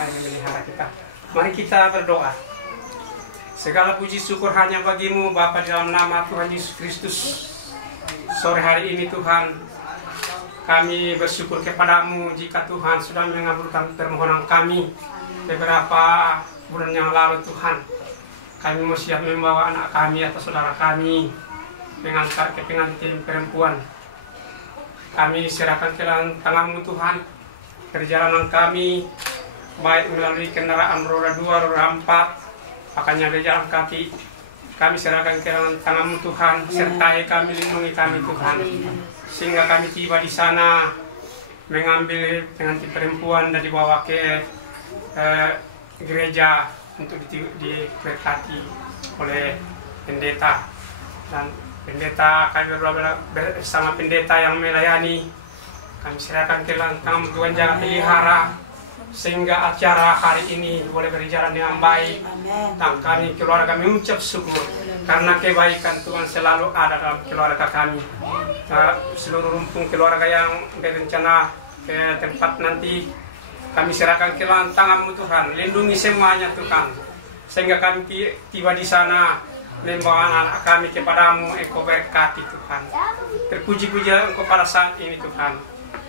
Kau yang memelihara kita. Mari kita berdoa. Segala puji syukur hanya bagimu Bapa, dalam nama Tuhan Yesus Kristus. Sore hari ini Tuhan, kami bersyukur kepadamu jika Tuhan sudah mengabulkan permohonan kami beberapa bulan yang lalu Tuhan. Kami mau siap membawa anak kami atau saudara kami mengantar ke pengantin perempuan. Kami serahkan ke dalam tangan-Mu Tuhan. Perjalanan kami baik melalui kendaraan roda 2, roda 4, makanya berjalan kaki. Kami serahkan ke dalam tangan-Mu Tuhan. Sertai kami, lindungi kami Tuhan, sehingga kami tiba di sana mengambil pengantin perempuan dan dibawa ke gereja untuk diberkati oleh pendeta. Dan pendeta, kami berdoa bersama pendeta yang melayani. Kami serahkan ke tangan Tuhan, jangan pelihara sehingga acara hari ini boleh berjalan dengan baik. Dan kami keluarga kami mengucap syukur karena kebaikan Tuhan selalu ada dalam keluarga kami. Seluruh rumpun keluarga yang berencana ke tempat nanti, kami serahkan ke tangan-Mu Tuhan. Lindungi semuanya Tuhan, sehingga kami tiba di sana membawa anak kami kepadamu. Engkau berkati Tuhan. Terpuji-puji Engkau pada saat ini Tuhan.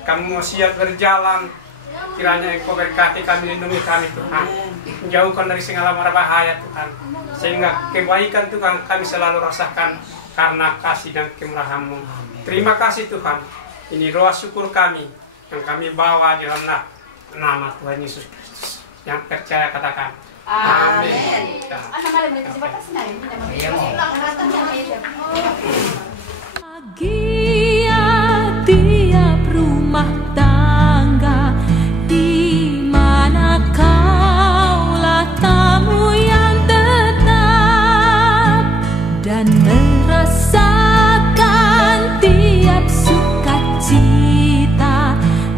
Kami mau siap berjalan, kiranya Engkau berkati kami, lindungi kami Tuhan. Jauhkan dari segala mara bahaya Tuhan, sehingga kebaikan Tuhan kami selalu rasakan karena kasih dan kemurahan-Mu. Terima kasih Tuhan. Ini doa syukur kami yang kami bawa di dalam nama Tuhan Yesus Kristus. Yang percaya katakan amin. Tiap rumah tangga, di mana Kaulah tamu yang tetap, dan merasakan tiap sukacita.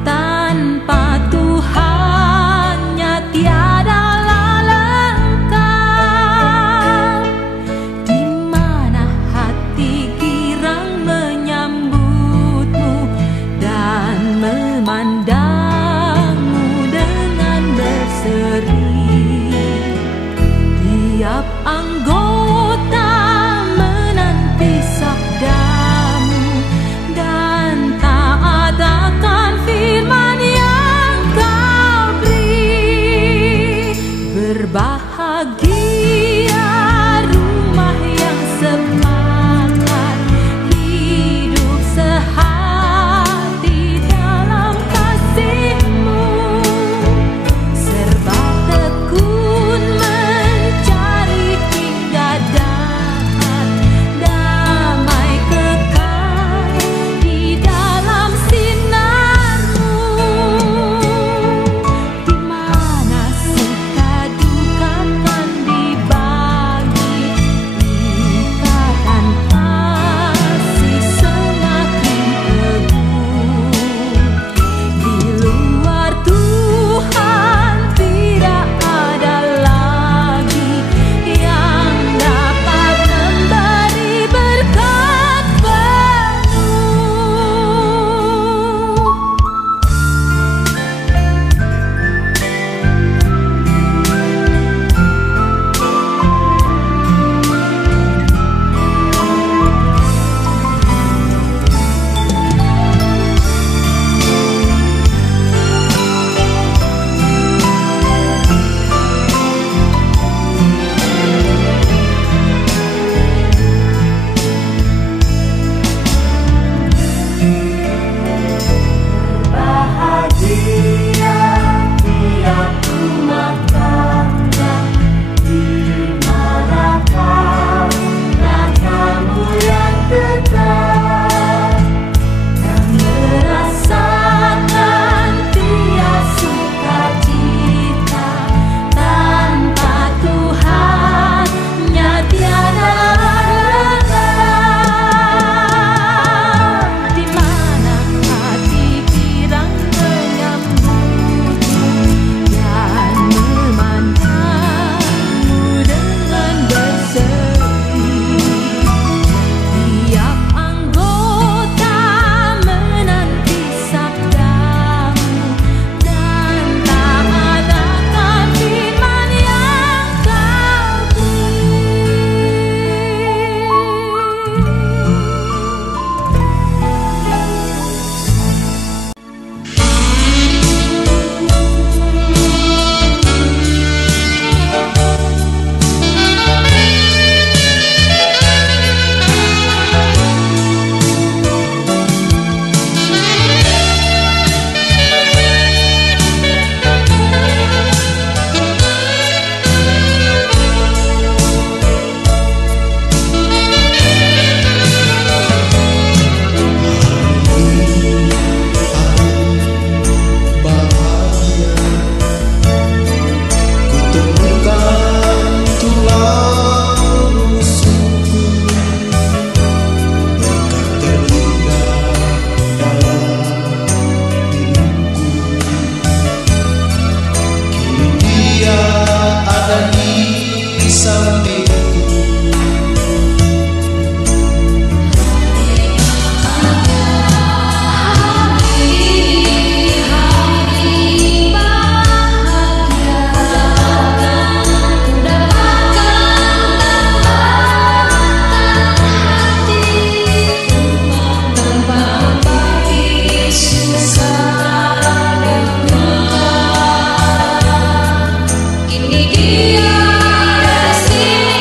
Tanpa Tuhannya tiadalah lengkap. Di mana hati girang menyambutmu dan memandangmu dengan berseri. Tiap anggota menanti sabdamu dan taat akan firman yang Kau beri. Berbahagia rumah yang sepakat, hidup sehati dalam kasih-Mu, serba tekun mencari hingga dapat damai kekal di dalam sinar-Mu. Di mana suka duka sampingku. Kini dia ada di sini.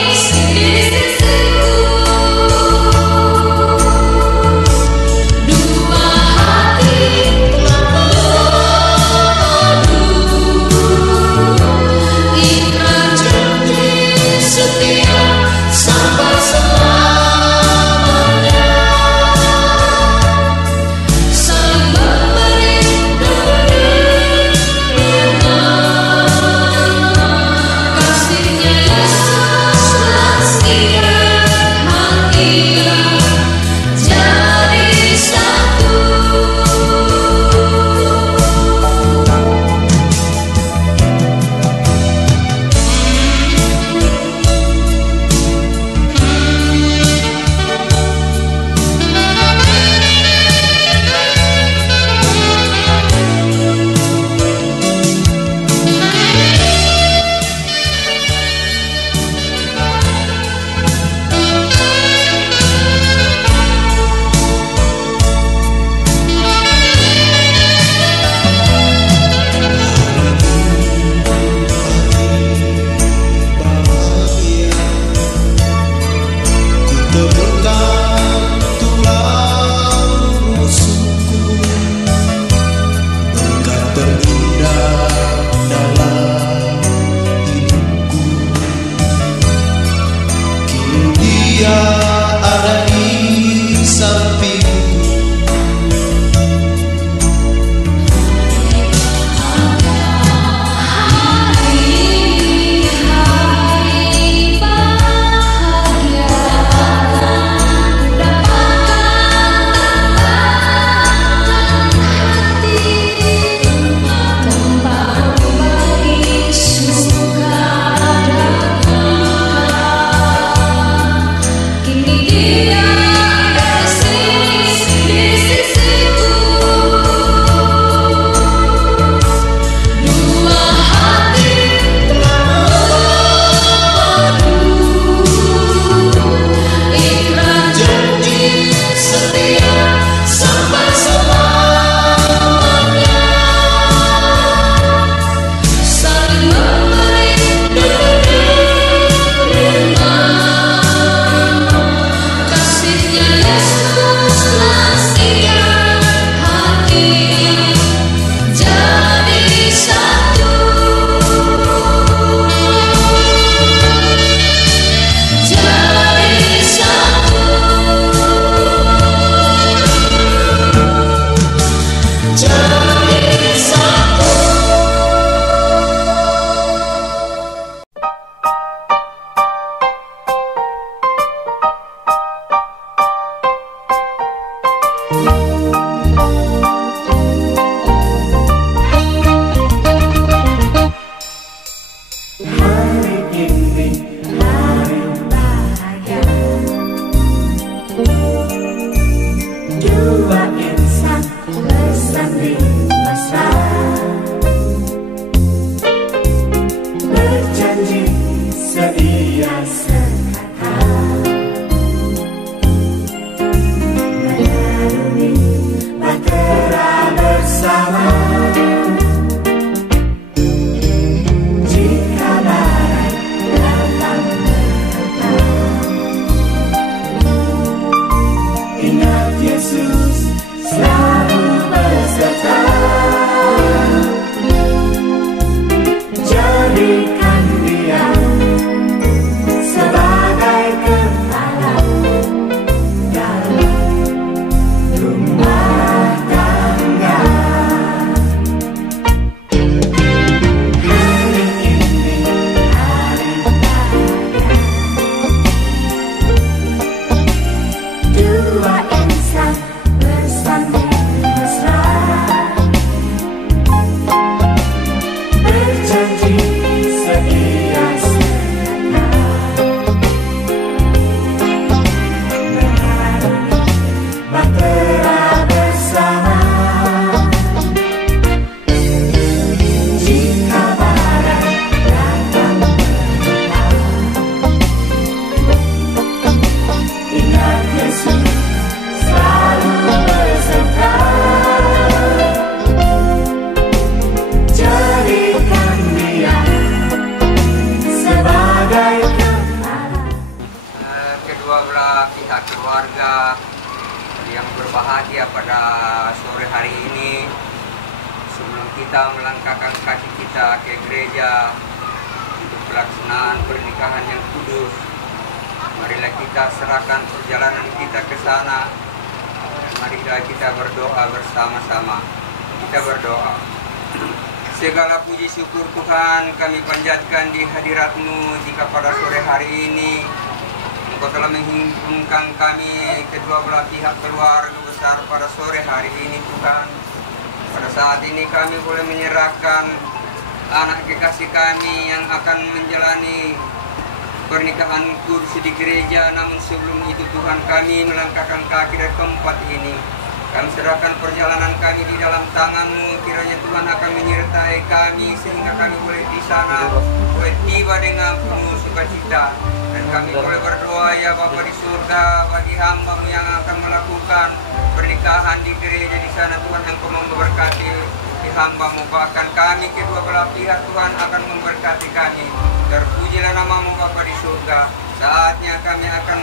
keluarga yang berbahagia pada sore hari ini. Sebelum kita melangkahkan kaki kita ke gereja untuk pelaksanaan pernikahan yang kudus, marilah kita serahkan perjalanan kita ke sana. Marilah kita berdoa bersama-sama. Kita berdoa. Segala puji syukur Tuhan kami panjatkan di hadirat-Mu jika pada sore hari ini Engkau telah menghimpunkan kami kedua belah pihak keluarga besar pada sore hari ini Tuhan. Pada saat ini kami boleh menyerahkan anak kekasih kami yang akan menjalani pernikahan kudus di gereja. Namun sebelum itu Tuhan, kami melangkahkan kaki dari tempat ini. Kami serahkan perjalanan kami di dalam tangan-Mu. Kiranya Tuhan akan menyertai kami sehingga kami boleh di sana, boleh tiba dengan penuh sukacita. Dan kami boleh berdoa ya Bapa di surga bagi hamba-Mu yang akan melakukan pernikahan di gereja di sana. Tuhan Engkau memberkati di hamba-Mu. Bahkan kami kedua belah pihak Tuhan akan memberkati kami. Terpujilah nama-Mu Bapa di surga. Saatnya kami akan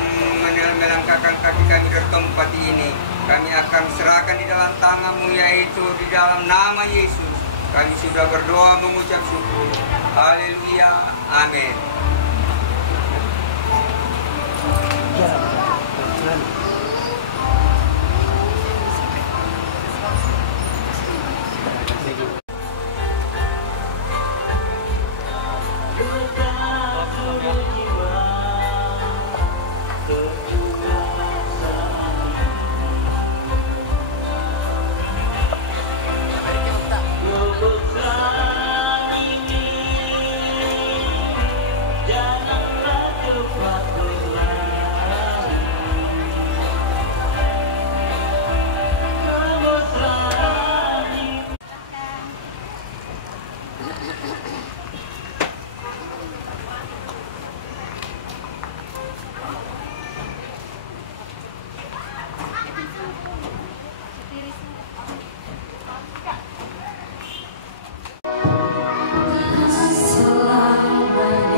melangkahkan kaki kami dari tempat ini. Kami akan serahkan di dalam tangan-Mu, yaitu di dalam nama Yesus. Kami sudah berdoa mengucap syukur. Haleluya. Amin. Selamanya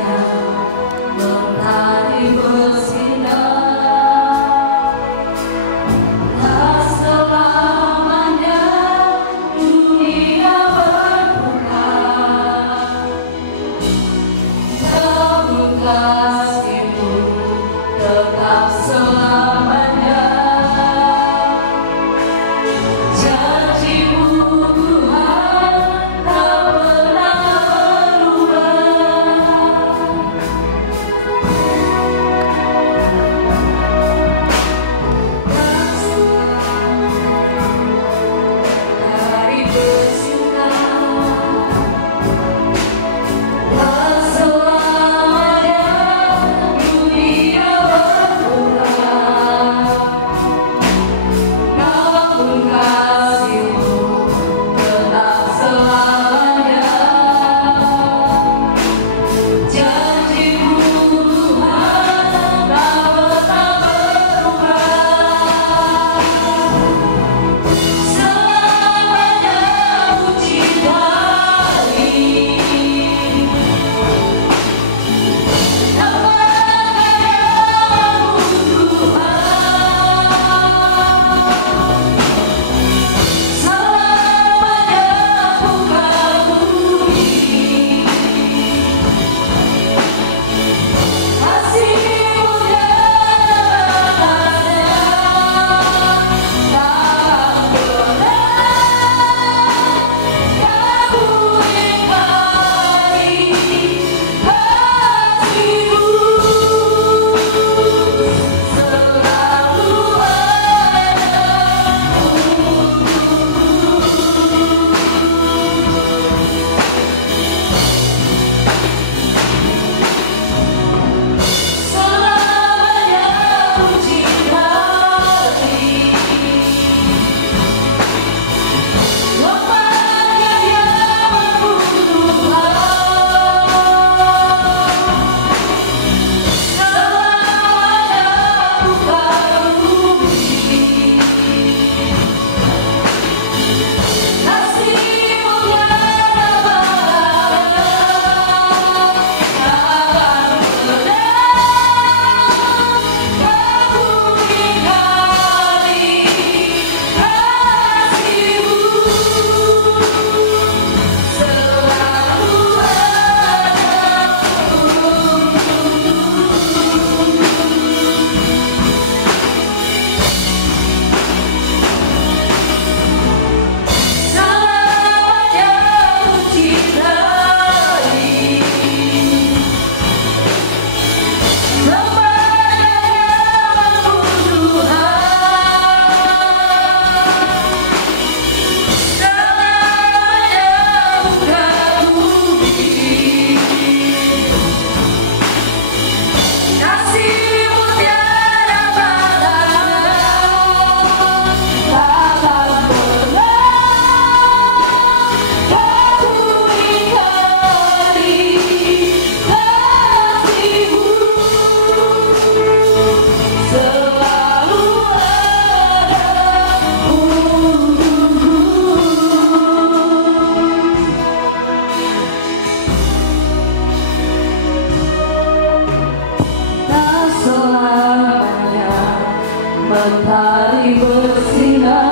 mentari bersinar.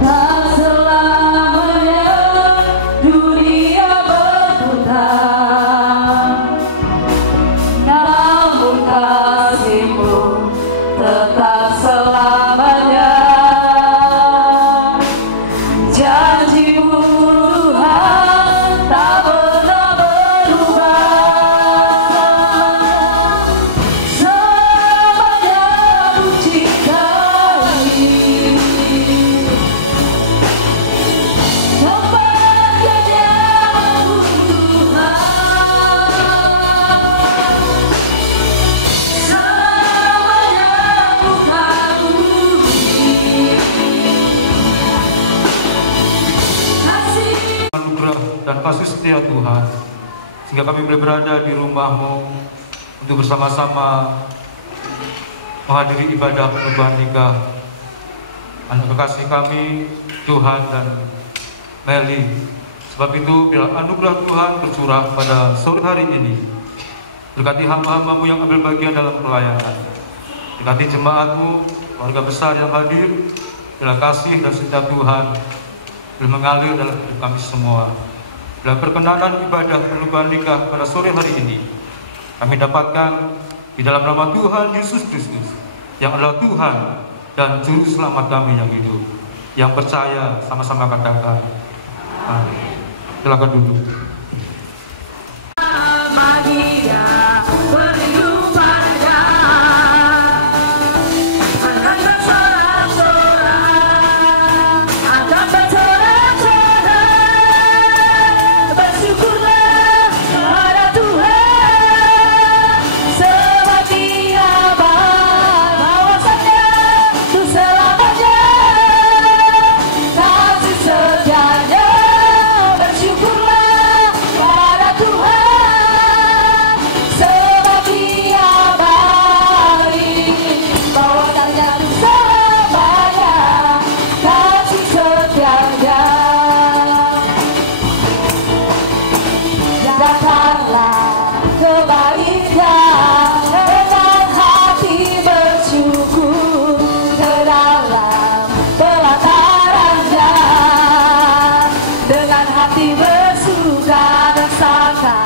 Tak selamanya dunia berputar, namun kasihmu tetap selamanya. Janjimu Tuhan tak pernah berubah. Selamanya ku cintai tempat kediaman-Mu Tuhan. Selamanya ku kagumi kasih Anugerah dan kasih setia Tuhan, sehingga kami boleh berada di rumah-Mu untuk bersama-sama menghadiri ibadah penubuhan nikah anak kekasih kami Tuhan dan Meli. Sebab itu bila anugerah Tuhan tercurah pada sore hari ini, berkati hamba-hamba-Mu yang ambil bagian dalam pelayanan, berkati jemaat-Mu, keluarga besar yang hadir. Bila kasih dan setia Tuhan boleh mengalir dalam hidup kami semua. Bila perkenanan ibadah penubuhan nikah pada sore hari ini kami dapatkan di dalam nama Tuhan Yesus Kristus yang adalah Tuhan dan Juru Selamat kami yang hidup. Yang percaya sama-sama katakan amin. Silakan duduk. bahagia berlindung pada akan bersorak-sorak, akan bersorak-sorak. Bersyukurlah pada Tuhan, sebab Dia baik, kawasannya untuk selamanya, kasih setianya. Bersyukurlah pada Tuhan, sebab Dia baik, bawakannya untuk selamanya, kasih setianya. Datanglah kebaikan dengan hati bersyukur ke dalam pelatarannya, dengan hati bersuka dan sangka,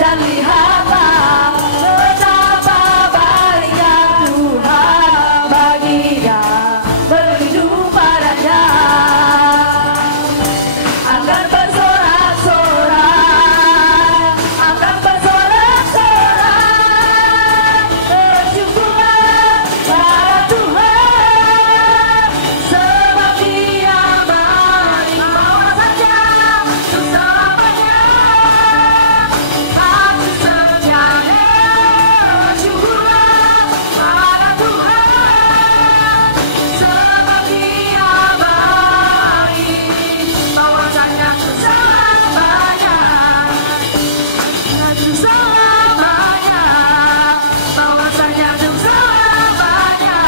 dan lihatlah betapa baiknya Tuhan, baginya berlindung padanya. Akan bersorak-sorak, akan bersorak-sorak. Bersyukurlah pada Tuhan, sebab Dia baik, bawa saja untuk selamanya, kasih setianya. Bersyukurlah pada Tuhan, sebab Dia baik, bawa saja untuk selamanya, untuk selamanya, bawa saja untuk selamanya,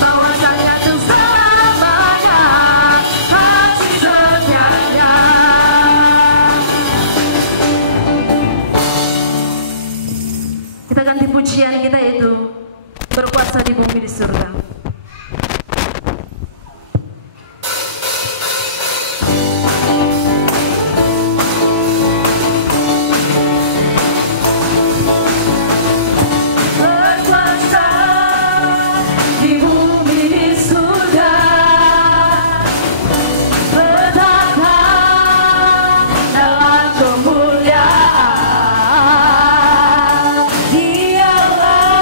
bawa saja untuk selamanya, kasih setianya. Kita ganti pujian kita itu berkuasa di bumi di surga. Berkuasa di bumi di surga, bertata dalam kemuliaan. Dialah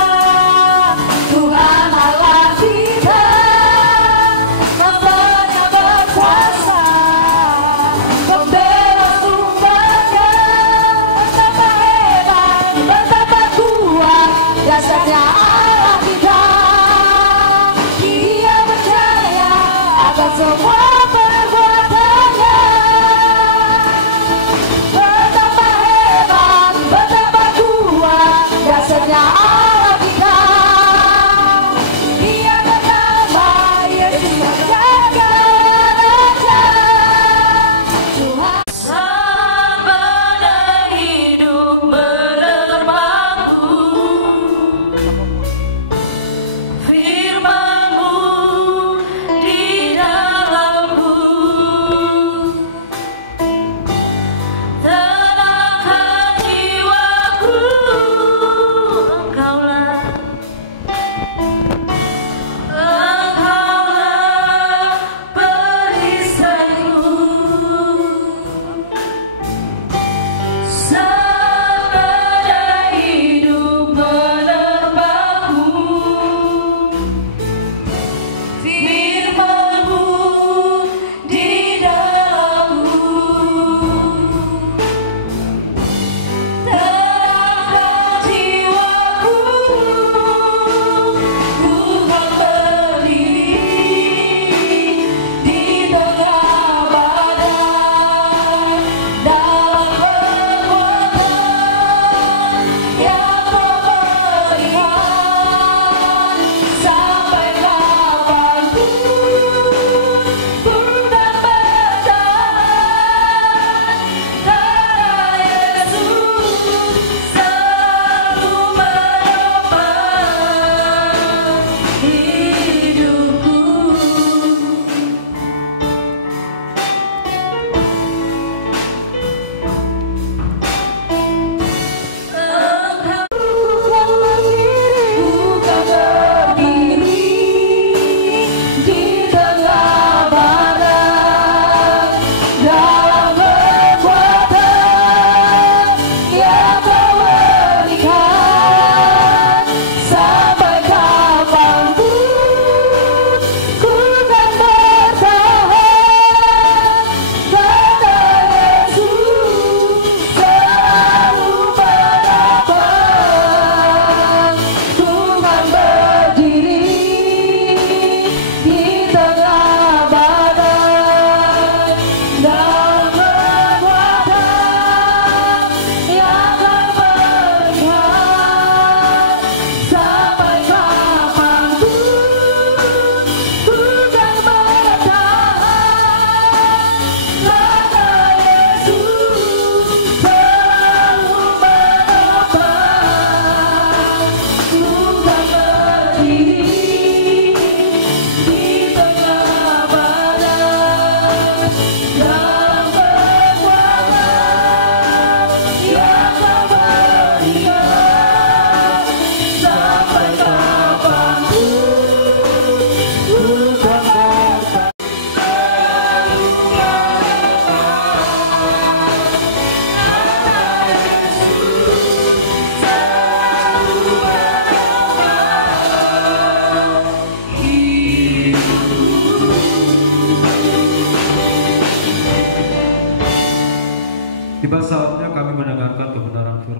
Tiba saatnya kami mendengarkan kebenaran firman.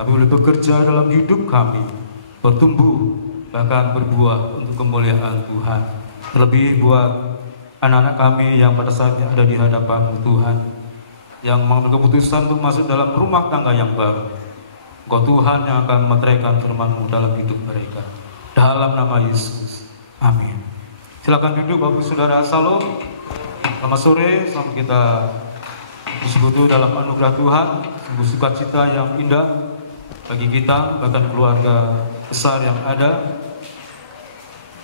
Kami boleh bekerja dalam hidup kami, bertumbuh, bahkan berbuah untuk kemuliaan Tuhan. Terlebih buat anak-anak kami yang pada saatnya ada di hadapan Tuhan, yang mengambil keputusan untuk masuk dalam rumah tangga yang baru. Engkau Tuhan yang akan meteraikan firman-Mu dalam hidup mereka. Dalam nama Yesus. Amin. Silakan duduk Bapak Saudara. Salam. Selamat sore. Selamat kita bersekutu dalam anugerah Tuhan. Sungguh sukacita yang indah bagi kita, bahkan keluarga besar yang ada,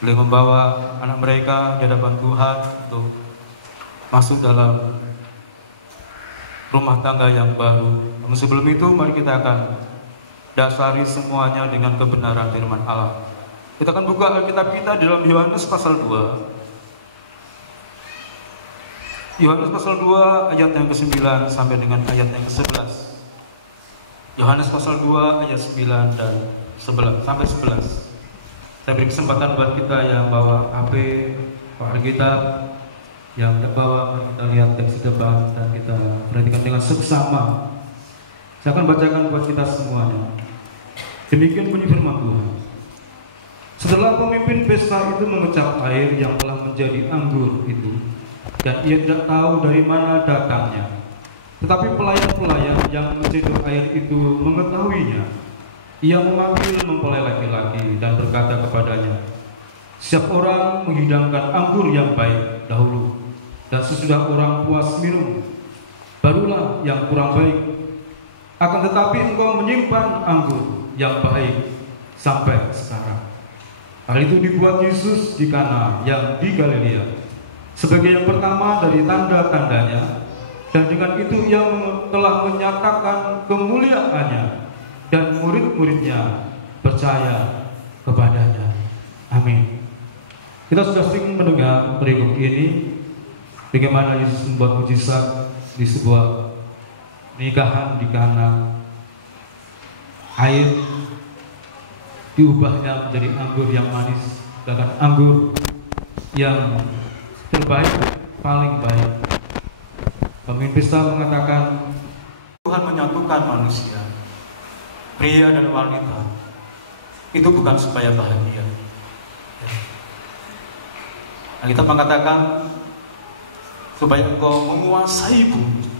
boleh membawa anak mereka di hadapan Tuhan untuk masuk dalam rumah tangga yang baru. Namun sebelum itu, mari kita akan dasari semuanya dengan kebenaran firman Allah. Kita akan buka Alkitab kita dalam Yohanes pasal 2. Yohanes pasal 2 ayat yang ke-9 sampai dengan ayat yang ke-11. Yohanes pasal 2 ayat 9 dan 11 sampai 11. Saya beri kesempatan buat kita yang bawa HP, Alkitab, yang bawa, kita lihat teks depan dan kita perhatikan dengan seksama. Saya akan bacakan buat kita semuanya. Demikian bunyi firman Tuhan. Setelah pemimpin pesta itu mengecap air yang telah menjadi anggur itu, dan ia tidak tahu dari mana datangnya, tetapi pelayan-pelayan yang menceduh air itu mengetahuinya. Ia memanggil mempelai laki-laki dan berkata kepadanya, "Setiap orang menghidangkan anggur yang baik dahulu, dan sesudah orang puas minum, barulah yang kurang baik. Akan tetapi engkau menyimpan anggur yang baik sampai sekarang." Hal itu dibuat Yesus di Kana yang di Galilea sebagai yang pertama dari tanda-tandanya, dan dengan itu ia telah menyatakan kemuliaannya, dan murid-muridnya percaya kepadanya. Amin. Kita sudah sering mendengar perikop ini, bagaimana Yesus membuat mujizat di sebuah nikahan di Kana. Air diubahnya menjadi anggur yang manis, bahkan anggur yang terbaik, paling baik. Pemimpin pesta mengatakan, Tuhan menyatukan manusia, pria dan wanita, itu bukan supaya bahagia. Nah, kita mengatakan supaya engkau menguasai bumi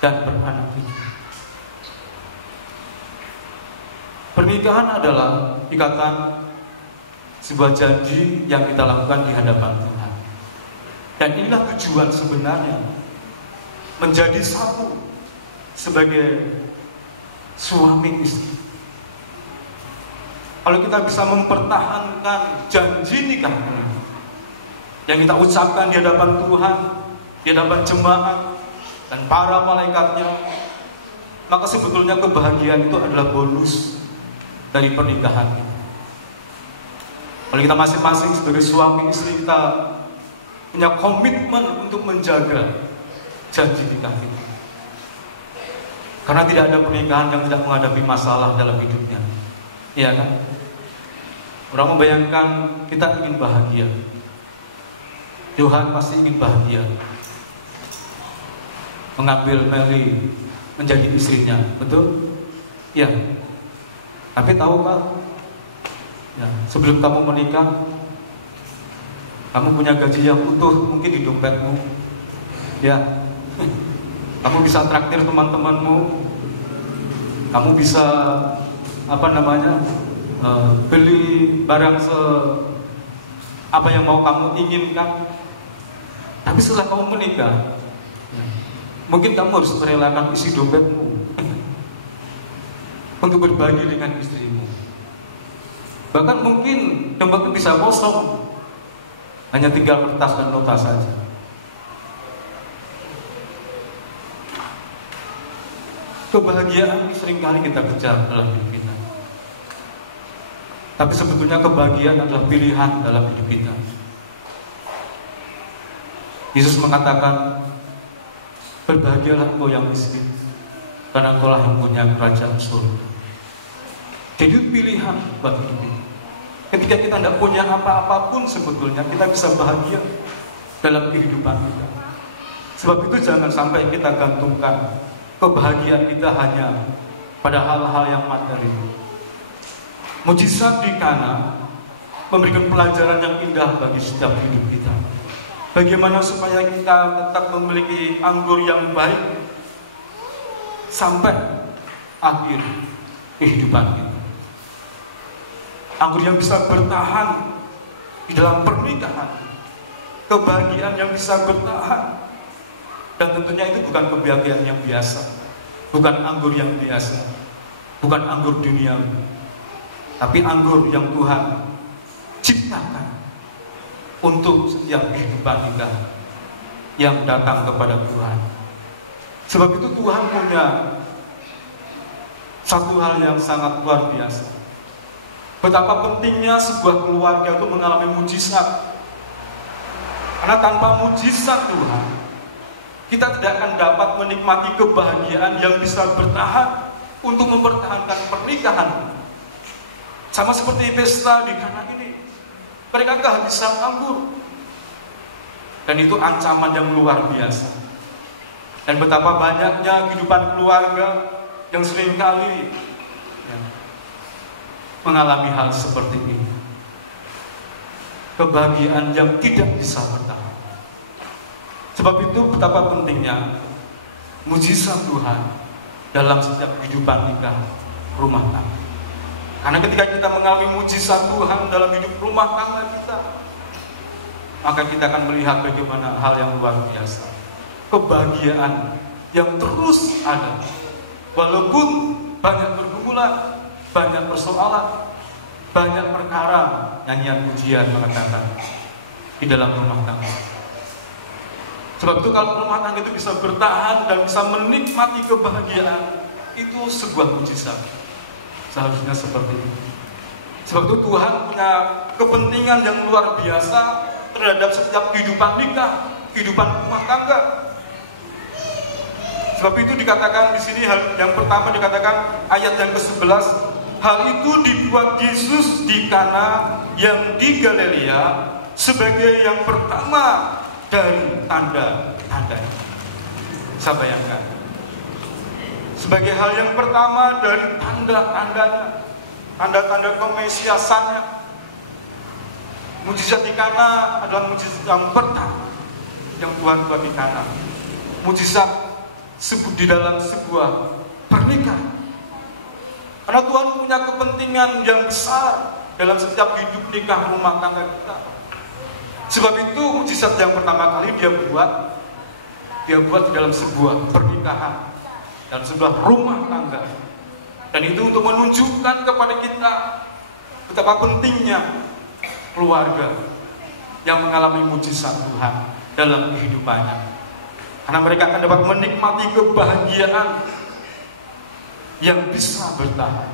dan beranak cucu. Pernikahan adalah ikatan, sebuah janji yang kita lakukan di hadapan Tuhan. Dan inilah tujuan sebenarnya, menjadi satu sebagai suami istri. Kalau kita bisa mempertahankan janji nikah yang kita ucapkan di hadapan Tuhan, di hadapan jemaat dan para malaikatnya, maka sebetulnya kebahagiaan itu adalah bonus dari pernikahan kita. Kalau kita masing-masing sebagai suami istri, kita punya komitmen untuk menjaga janji nikah kita. Karena tidak ada pernikahan yang tidak menghadapi masalah dalam hidupnya. Iya kan? Orang membayangkan kita ingin bahagia. Tuhan pasti ingin bahagia. Mengambil Meli menjadi istrinya, betul? Iya. Tapi tahu Pak, ya, sebelum kamu menikah, kamu punya gaji yang utuh mungkin di dompetmu, ya. Kamu bisa traktir teman-temanmu, kamu bisa beli barang apa yang mau kamu inginkan. Tapi setelah kamu menikah, mungkin kamu harus merelakan isi dompetmu untuk berbagi dengan istrimu. Bahkan mungkin dompetmu bisa kosong, hanya tinggal kertas dan nota saja. Kebahagiaan seringkali kita kejar dalam hidup kita, tapi sebetulnya kebahagiaan adalah pilihan dalam hidup kita. Yesus mengatakan, berbahagialah engkau yang miskin, karena engkau lah yang punya kerajaan surga. Jadi pilihan buat hidup kita. Ketika kita tidak punya apa-apapun, sebetulnya kita bisa bahagia dalam kehidupan kita. Sebab itu jangan sampai kita gantungkan kebahagiaan kita hanya pada hal-hal yang materi. Mujizat di Kana memberikan pelajaran yang indah bagi setiap hidup kita. Bagaimana supaya kita tetap memiliki anggur yang baik sampai akhir kehidupan kita. Anggur yang bisa bertahan di dalam pernikahan, kebahagiaan yang bisa bertahan. Dan tentunya itu bukan kebahagiaan yang biasa, bukan anggur yang biasa, bukan anggur dunia, tapi anggur yang Tuhan ciptakan untuk setiap kehidupan kita yang datang kepada Tuhan. Sebab itu Tuhan punya satu hal yang sangat luar biasa. Betapa pentingnya sebuah keluarga itu mengalami mujizat. Karena tanpa mujizat Tuhan, kita tidak akan dapat menikmati kebahagiaan yang bisa bertahan untuk mempertahankan pernikahan. Sama seperti pesta di Kana ini, mereka kehabisan anggur. Dan itu ancaman yang luar biasa. Dan betapa banyaknya kehidupan keluarga yang seringkali mengalami hal seperti ini. Kebahagiaan yang tidak bisa bertahan. Sebab itu betapa pentingnya mujizat Tuhan dalam setiap kehidupan kita, rumah tangga. Karena ketika kita mengalami mujizat Tuhan dalam hidup rumah tangga kita, maka kita akan melihat bagaimana hal yang luar biasa. Kebahagiaan yang terus ada. Walaupun banyak pergumulan, banyak persoalan, banyak perkara, nyanyian pujian mengatakan di dalam rumah tangga. Sebab itu kalau rumah tangga itu bisa bertahan dan bisa menikmati kebahagiaan, itu sebuah mujizat. Seharusnya seperti itu. Sebab itu Tuhan punya kepentingan yang luar biasa terhadap setiap kehidupan nikah, kehidupan rumah tangga. Sebab itu dikatakan di sini, hal yang pertama dikatakan ayat yang ke-11, hal itu dibuat Yesus di Kana yang di Galilea sebagai yang pertama dari tanda-tandanya. Saya bayangkan, sebagai hal yang pertama dari tanda-tandanya, tanda-tanda kemesiasannya. Mujizat di Kana adalah mujizat yang pertama yang Tuhan buat di Kana. Mujizat sebut di dalam sebuah pernikahan. Karena Tuhan punya kepentingan yang besar dalam setiap hidup nikah rumah tangga kita. Sebab itu mujizat yang pertama kali dia buat di dalam sebuah pernikahan, dalam sebuah rumah tangga. Dan itu untuk menunjukkan kepada kita betapa pentingnya keluarga yang mengalami mujizat Tuhan dalam kehidupannya. Karena mereka akan dapat menikmati kebahagiaan yang bisa bertahan.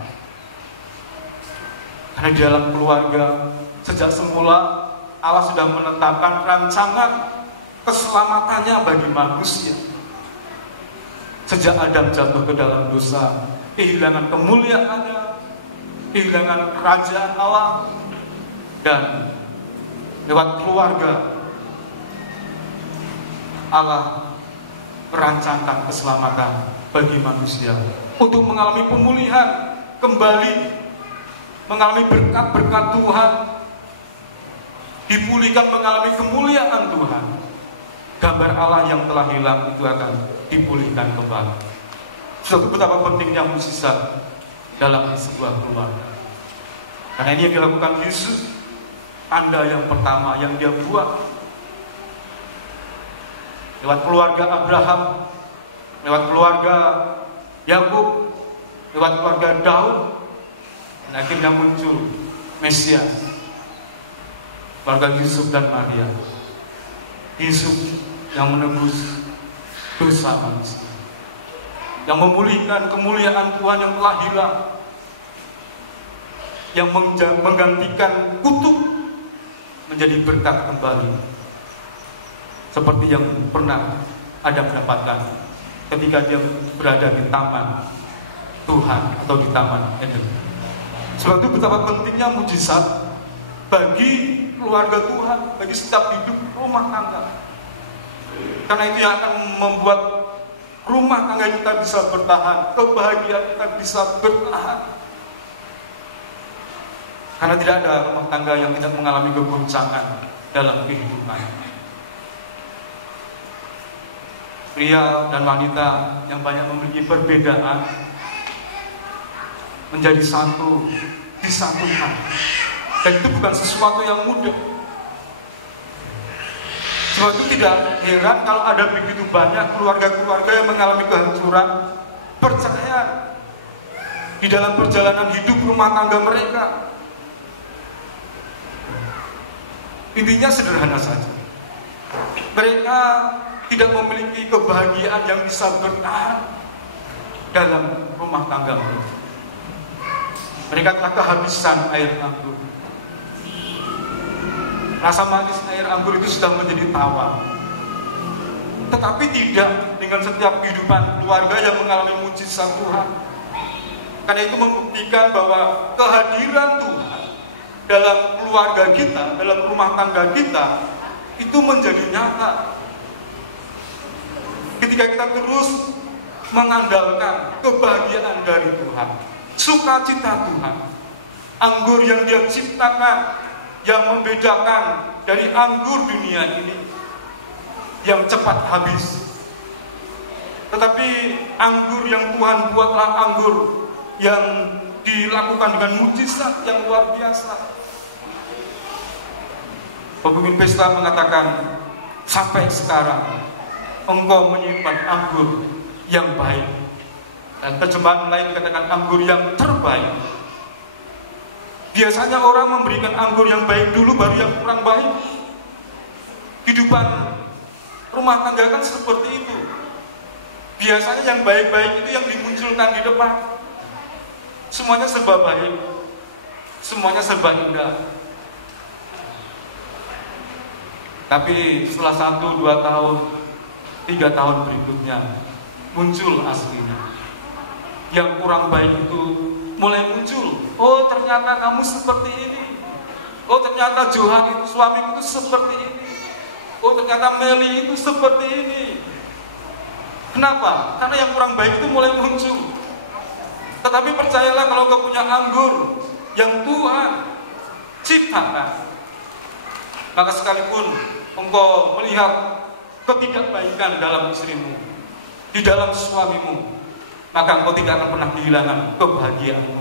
Karena di dalam keluarga sejak semula Allah sudah menetapkan rancangan keselamatannya bagi manusia. Sejak Adam jatuh ke dalam dosa, kehilangan kemuliaannya, kehilangan kerajaan Allah, dan lewat keluarga Allah merancangkan keselamatan bagi manusia untuk mengalami pemulihan kembali, mengalami berkat-berkat Tuhan, dipulihkan, mengalami kemuliaan Tuhan. Gambar Allah yang telah hilang itu akan dipulihkan kembali. Suatu betapa pentingnya mujizat dalam sebuah keluarga. Karena ini yang dilakukan Yesus, tanda yang pertama yang dia buat lewat keluarga Abraham, lewat keluarga Yakub, lewat keluarga Daud, dan akhirnya muncul Mesias, keluarga Yusuf dan Maria. Yusuf yang menebus dosa manusia, yang memulihkan kemuliaan Tuhan yang telah hilang, yang menggantikan kutuk menjadi berkat kembali. Seperti yang pernah Adam dapatkan ketika dia berada di taman Tuhan atau di taman Eden. Sebab itu betapa pentingnya mujizat bagi keluarga Tuhan, bagi setiap hidup rumah tangga. Karena itu yang akan membuat rumah tangga kita bisa bertahan, kebahagiaan kita bisa bertahan. Karena tidak ada rumah tangga yang tidak mengalami kegoncangan dalam kehidupan. Pria dan wanita yang banyak memiliki perbedaan menjadi satu, disatukan. Dan itu bukan sesuatu yang mudah. Sebab itu tidak heran kalau ada begitu banyak keluarga-keluarga yang mengalami kehancuran. Percaya di dalam perjalanan hidup rumah tangga mereka. Intinya sederhana saja. Mereka tidak memiliki kebahagiaan yang bisa bertahan dalam rumah tangga mereka. Mereka telah kehabisan air anggur. Rasa manis air anggur itu sudah menjadi tawar. Tetapi tidak dengan setiap kehidupan keluarga yang mengalami mujizat Tuhan. Karena itu membuktikan bahwa kehadiran Tuhan dalam keluarga kita, dalam rumah tangga kita, itu menjadi nyata. Ketika kita terus mengandalkan kebahagiaan dari Tuhan, sukacita Tuhan, anggur yang Dia ciptakan, yang membedakan dari anggur dunia ini yang cepat habis. Tetapi anggur yang Tuhan buatlah anggur yang dilakukan dengan mujizat yang luar biasa. Pemimpin pesta mengatakan, sampai sekarang engkau menyimpan anggur yang baik. Dan terjemahan lain dikatakan anggur yang terbaik. Biasanya orang memberikan anggur yang baik dulu, baru yang kurang baik. Kehidupan rumah tangga kan seperti itu. Biasanya yang baik-baik itu yang dimunculkan di depan. Semuanya serba baik, semuanya serba indah. Tapi setelah 1, 2 tahun, 3 tahun berikutnya muncul aslinya. Yang kurang baik itu mulai muncul. Oh, ternyata kamu seperti ini. Oh, ternyata Johan itu, suamiku itu seperti ini. Oh, ternyata Meli itu seperti ini. Kenapa? Karena yang kurang baik itu mulai muncul. Tetapi percayalah, kalau kau punya anggur yang Tuhan ciptakan, maka sekalipun engkau melihat ketidakbaikan dalam istrimu, di dalam suamimu, maka engkau tidak akan pernah kehilangan kebahagiaanmu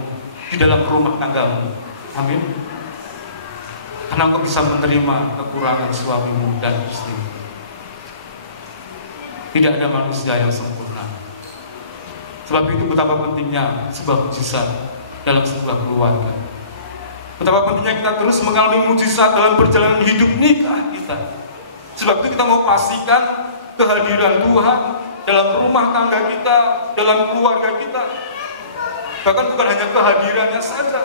di dalam rumah tanggamu. Amin. Karena engkau bisa menerima kekurangan suamimu dan istrimu. Tidak ada manusia yang sempurna. Sebab itu betapa pentingnya sebuah mujizat dalam sebuah keluarga. Betapa pentingnya kita terus mengalami mujizat dalam perjalanan hidup nikah kita. Sebab itu kita mau pastikan kehadiran Tuhan dalam rumah tangga kita, dalam keluarga kita. Bahkan bukan hanya kehadirannya saja,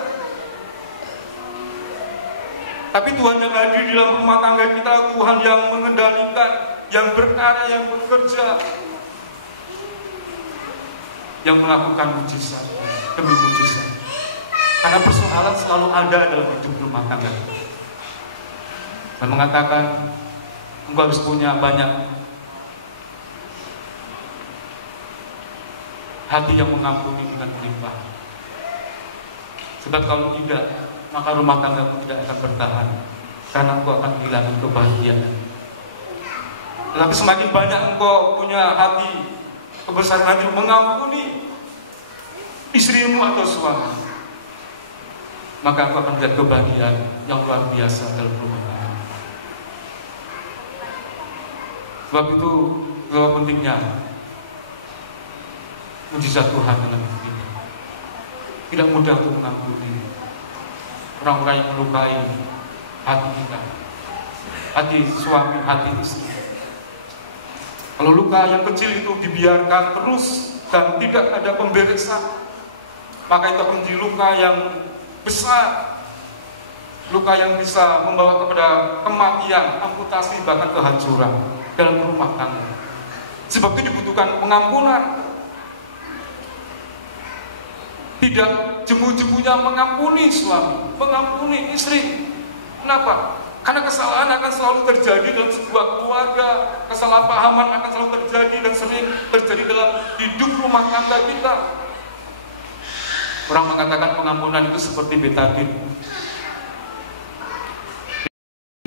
tapi Tuhan yang hadir di dalam rumah tangga kita, Tuhan yang mengendalikan, yang berkarya, yang bekerja, yang melakukan mujizat demi mujizat. Karena persoalan selalu ada dalam hidup rumah tangga. Dan mengatakan, engkau harus punya banyak hati yang mengampuni dengan melimpah. Sebab kalau tidak, maka rumah tanggamu tidak akan bertahan, karena engkau akan kehilangan kebahagiaan. Tetapi semakin banyak engkau punya hati, kebesaran hati mengampuni istrimu atau suami, maka engkau akan melihat kebahagiaan yang luar biasa dalam rumah tangga. Sebab itu betapa pentingnya mujizat Tuhan dalam hidup kita. Tidak mudah untuk mengampuni orang-orang yang melukai hati kita, hati suami, hati istri. Kalau luka yang kecil itu dibiarkan terus dan tidak ada pemberesan, maka itu akan menjadi luka yang besar, luka yang bisa membawa kepada kematian, amputasi, bahkan kehancuran dalam rumah tangga. Sebab itu dibutuhkan pengampunan. Tidak jemu-jemunya mengampuni suami, mengampuni istri. Kenapa? Karena kesalahan akan selalu terjadi dalam sebuah keluarga, kesalahpahaman akan selalu terjadi dan sering terjadi dalam hidup rumah tangga kita. Orang mengatakan pengampunan itu seperti betadin.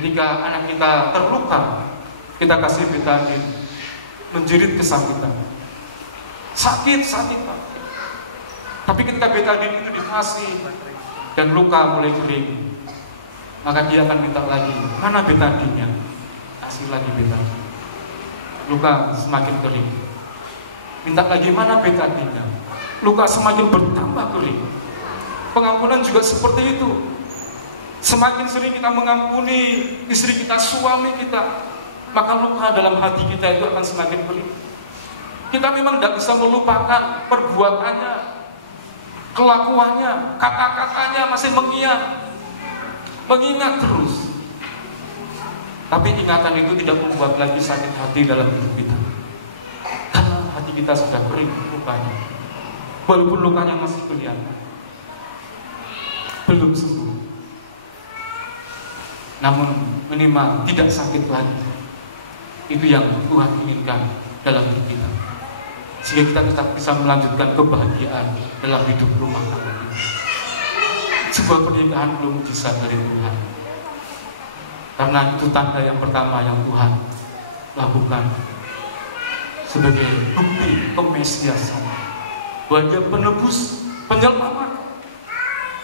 Ketika anak kita terluka, kita kasih betadin, menjerit kesakitan. Sakit Pak. Tapi ketika betadin itu dikasih dan luka mulai kering, maka dia akan minta lagi, mana betadinnya? Kasih lagi betadin. Luka semakin kering. Minta lagi, mana betadinnya? Luka semakin bertambah kering. Pengampunan juga seperti itu. Semakin sering kita mengampuni istri kita, suami kita, maka luka dalam hati kita itu akan semakin kering. Kita memang tidak bisa melupakan perbuatannya, kelakuannya, kata-katanya masih mengingat terus. Tapi ingatan itu tidak membuat lagi sakit hati dalam hidup kita, karena hati kita sudah kering lukanya. Walaupun lukanya masih kelihatan, belum sembuh, namun minimal tidak sakit lagi. Itu yang Tuhan inginkan dalam hidup kita, sehingga kita tetap bisa melanjutkan kebahagiaan dalam hidup rumah tangga kita. Sebuah pernikahan belum mujizat dari Tuhan, karena itu tanda yang pertama yang Tuhan lakukan sebagai bukti kemesiasan, bahwa Dia penebus, penyelamat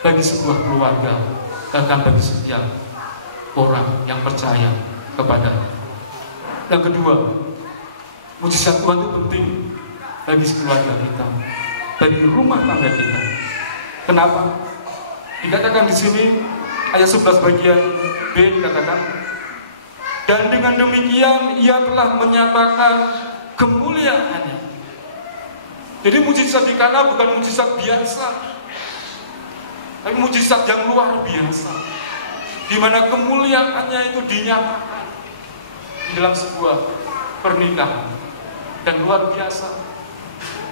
bagi sebuah keluarga, bahkan bagi setiap orang yang percaya kepada. Yang kedua, mujizat Tuhan itu penting bagi keluarga kita, bagi rumah tangga kita. Kenapa? Dikatakan di sini ayat 11 bagian B dikatakan, dan dengan demikian Ia telah menyatakan kemuliaannya. Jadi mujizat di Kana bukan mujizat biasa, tapi mujizat yang luar biasa, di mana kemuliaannya itu dinyatakan di dalam sebuah pernikahan. Dan luar biasa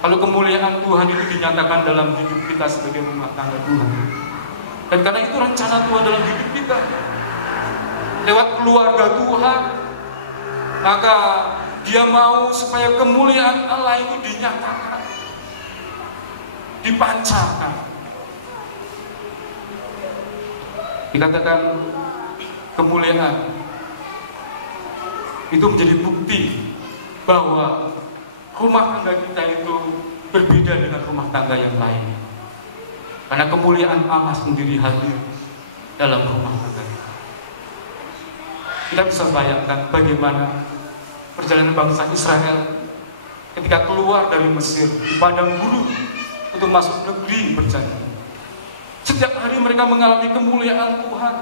kalau kemuliaan Tuhan itu dinyatakan dalam hidup kita sebagai rumah tangga Tuhan. Dan karena itu rencana Tuhan dalam hidup kita, lewat keluarga Tuhan, maka Dia mau supaya kemuliaan Allah itu dinyatakan, dipancarkan. Dikatakan kemuliaan itu menjadi bukti bahwa rumah tangga kita itu berbeda dengan rumah tangga yang lain, karena kemuliaan Allah sendiri hadir dalam rumah tangga kita. Kita bisa bayangkan bagaimana perjalanan bangsa Israel ketika keluar dari Mesir di padang gurun untuk masuk negeri berjanji. Setiap hari mereka mengalami kemuliaan Tuhan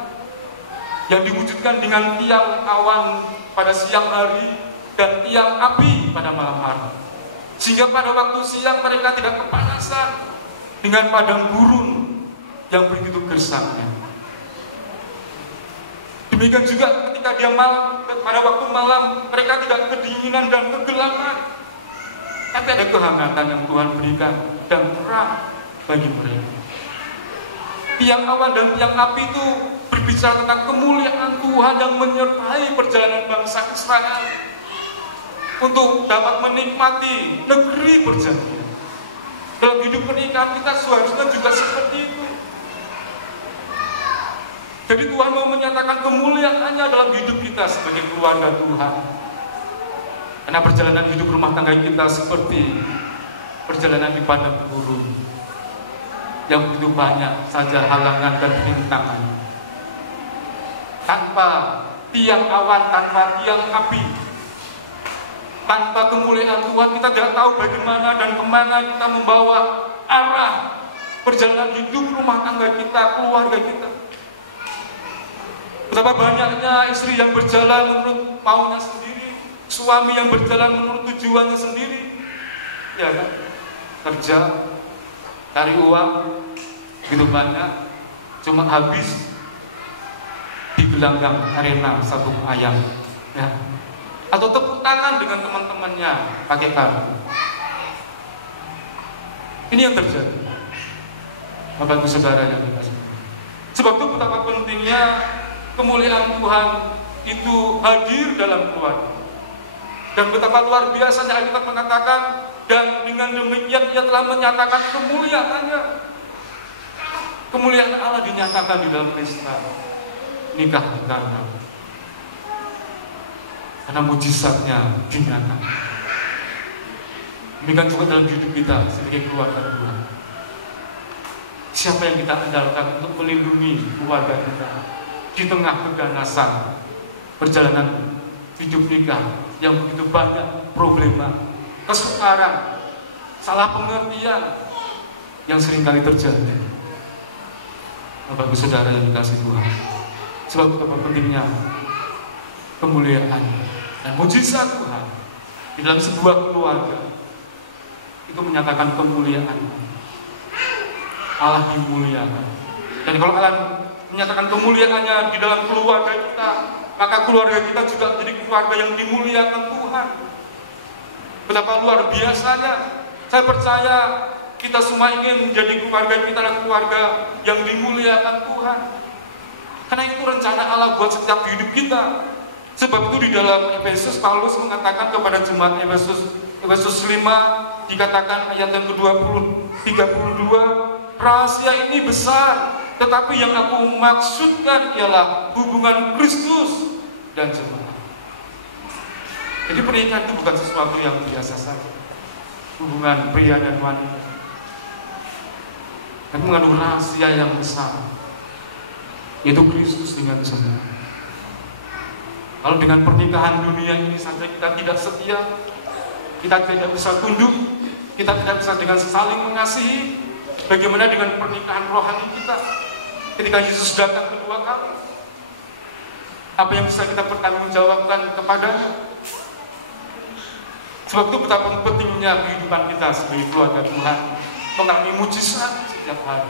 yang diwujudkan dengan tiang awan pada siang hari dan tiang api pada malam hari, sehingga pada waktu siang mereka tidak kepanasan dengan padang gurun yang begitu gersangnya. Demikian juga ketika pada waktu malam mereka tidak kedinginan dan kegelapan, tapi ada kehangatan yang Tuhan berikan dan terang bagi mereka. Tiang awan dan tiang api itu berbicara tentang kemuliaan Tuhan yang menyertai perjalanan bangsa Israel untuk dapat menikmati negeri perjanjian. Dalam hidup pernikahan kita seharusnya juga seperti itu. Jadi Tuhan mau menyatakan kemuliaannya dalam hidup kita sebagai keluarga Tuhan. Karena perjalanan hidup rumah tangga kita seperti perjalanan di padang gurun yang begitu banyak saja halangan dan rintangan. Tanpa tiang awan, tanpa tiang api, tanpa kemuliaan Tuhan, kita tidak tahu bagaimana dan kemana kita membawa arah perjalanan hidup rumah tangga kita, keluarga kita. Betapa banyaknya istri yang berjalan menurut maunya sendiri, suami yang berjalan menurut tujuannya sendiri, ya kan? Kerja, cari uang, begitu banyak, cuma habis di gelanggang arena sabung ayam, ya. Atau tepuk tangan dengan teman-temannya pakai kartu. Ini yang terjadi, Bapak Ibu Saudara yang dikasihi. Sebab itu betapa pentingnya kemuliaan Tuhan itu hadir dalam keluarga. Dan betapa luar biasanya Alkitab mengatakan, dan dengan demikian ia telah menyatakan kemuliaannya. Kemuliaan Allah dinyatakan di dalam pesta nikah di Kana. Karena mujizatnya dinyatakan. Demikian juga dalam hidup kita sebagai keluarga Tuhan. Siapa yang kita andalkan untuk melindungi keluarga kita di tengah keganasan perjalanan hidup nikah yang begitu banyak problema, kesukaran, salah pengertian yang seringkali terjadi. Bapak-ibu saudara yang dikasihi Tuhan, sebab betapa pentingnya kemuliaan dan mujizat Tuhan di dalam sebuah keluarga itu menyatakan kemuliaan Allah dimuliakan. Dan kalau Allah menyatakan kemuliaannya di dalam keluarga kita, maka keluarga kita juga menjadi keluarga yang dimuliakan Tuhan. Betapa luar biasanya. Saya percaya kita semua ingin menjadi keluarga kita adalah keluarga yang dimuliakan Tuhan. Karena itu rencana Allah buat setiap hidup kita. Sebab itu di dalam Efesus, Paulus mengatakan kepada jemaat Efesus 5, dikatakan ayat yang ke-32, rahasia ini besar, tetapi yang aku maksudkan ialah hubungan Kristus dan jemaat. Jadi pernikahan itu bukan sesuatu yang biasa saja. Hubungan pria dan wanita, tapi mengandung rahasia yang besar, yaitu Kristus dengan jemaat. Kalau dengan pernikahan dunia ini saja kita tidak setia, kita tidak bisa tunduk, kita tidak bisa dengan saling mengasihi, bagaimana dengan pernikahan rohani kita ketika Yesus datang kedua kali? Apa yang bisa kita pertanggungjawabkan kepadanya? Sebab itu betapa pentingnya kehidupan kita sebagai keluarga Tuhan mengalami mujizat setiap hari.